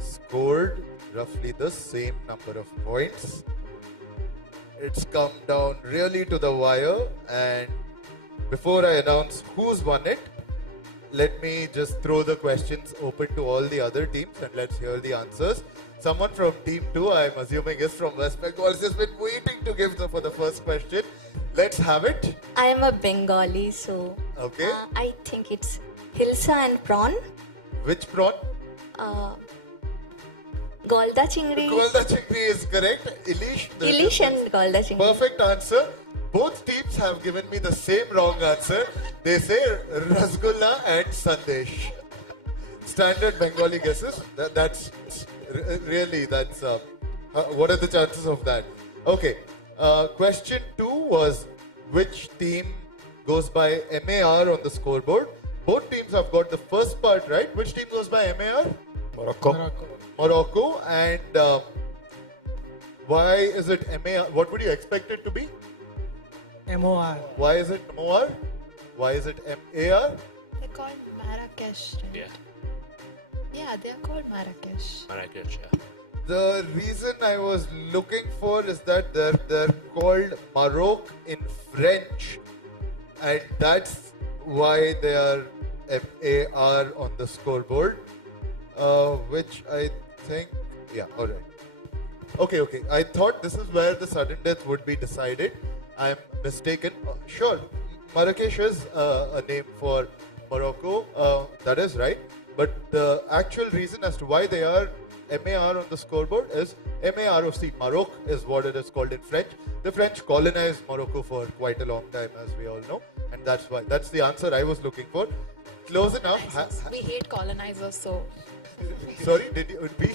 scored roughly the same number of points. It's come down really to the wire, and before I announce who's won it, let me just throw the questions open to all the other teams and let's hear the answers. Someone from Team 2, I'm assuming is from West Bengal, has been waiting to give for the first question. Let's have it. I am a Bengali, so okay. I think it's Hilsa and prawn. Which prawn? Golda Chingri. Golda Chingri is correct. Ilish and Golda Chingri. Perfect answer. Both teams have given me the same wrong answer. They say Rasgulla and Sandesh. Standard Bengali guesses. That's what are the chances of that? Okay. Question 2 was which team goes by MAR on the scoreboard. Both teams have got the first part right. Which team goes by MAR? Morocco. And why is it MAR? What would you expect it to be? MOR. Why is it MOR? Why is it MAR? They're called Marrakesh, right? Yeah. Yeah, they are called Marrakesh. Marrakesh, yeah. The reason I was looking for is that they're called Maroc in French, and that's why they are MAR on the scoreboard, which I think, yeah, alright. Okay, I thought this is where the sudden death would be decided. I'm mistaken. Sure, Marrakesh is a name for Morocco, that is right, but the actual reason as to why they are MAR on the scoreboard is MAROC. Maroc is what it is called in French. The French colonized Morocco for quite a long time, as we all know, and that's why. That's the answer I was looking for. Close enough. We hate colonizers, so Sorry, did you? We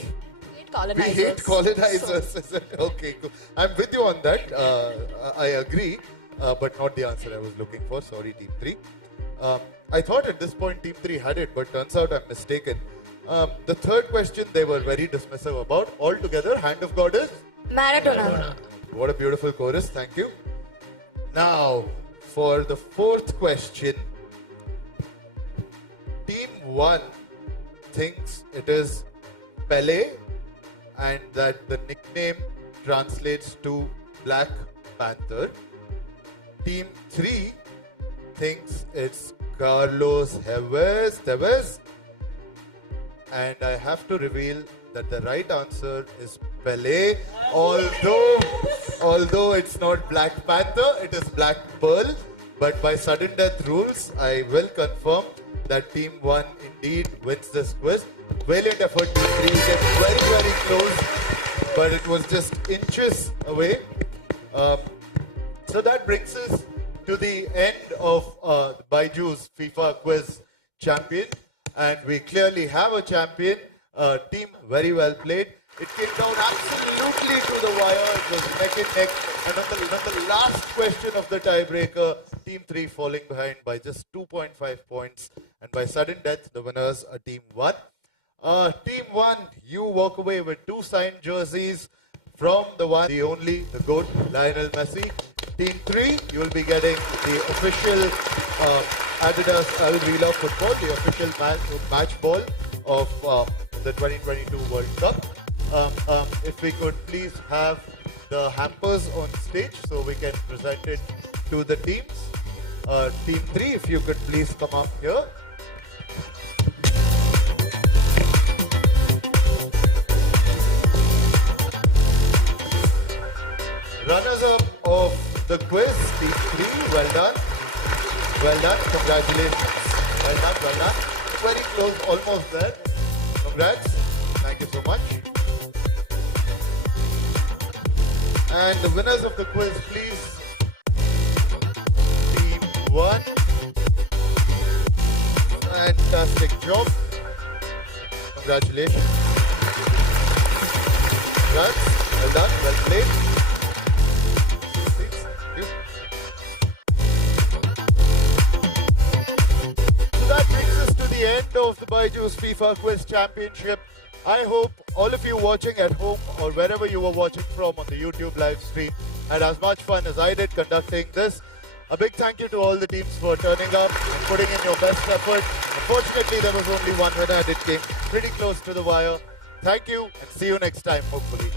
colonizers. hate colonizers. Is it? Okay, cool. I'm with you on that. I agree, but not the answer I was looking for. Sorry, Team 3. I thought at this point Team 3 had it, but turns out I'm mistaken. The third question they were very dismissive about. Altogether, hand of God is? Maradona. What a beautiful chorus. Thank you. Now, for the fourth question, Team 1 thinks it is Pele and that the nickname translates to Black Panther. Team 3 thinks it's Carlos Tevez. And I have to reveal that the right answer is Pele. Although it's not Black Panther, it is Black Pearl. But by sudden death rules, I will confirm that Team 1 indeed wins this quiz. Valiant effort, Team 3. You get very, very close, but it was just inches away. So that brings us to the end of BYJU'S FIFA Quiz Champion. And we clearly have a champion. Team very well played. It came down absolutely to the wire. It was neck and neck. And on the last question of the tiebreaker, Team 3 falling behind by just 2.5 points. And by sudden death, the winners are Team 1. Team 1, you walk away with 2 signed jerseys from the one, the only, the GOAT, Lionel Messi. Team 3, you will be getting the official Adidas Al Rila football, the official match ball of the 2022 World Cup. If we could please have the hampers on stage so we can present it to the teams. Team 3, if you could please come up here. Runners-up of the quiz, Team 3, well done. Well done, congratulations. Well done. Very close, almost there. Congrats. Thank you so much. And the winners of the quiz, please. Team 1. Fantastic job. Congratulations. Congrats. Well done, well played. End of the BYJU'S FIFA Quiz Championship. I hope all of you watching at home or wherever you were watching from on the YouTube live stream had as much fun as I did conducting this. A big thank you to all the teams for turning up and putting in your best effort. Unfortunately, there was only one winner and it came pretty close to the wire. Thank you and see you next time, hopefully.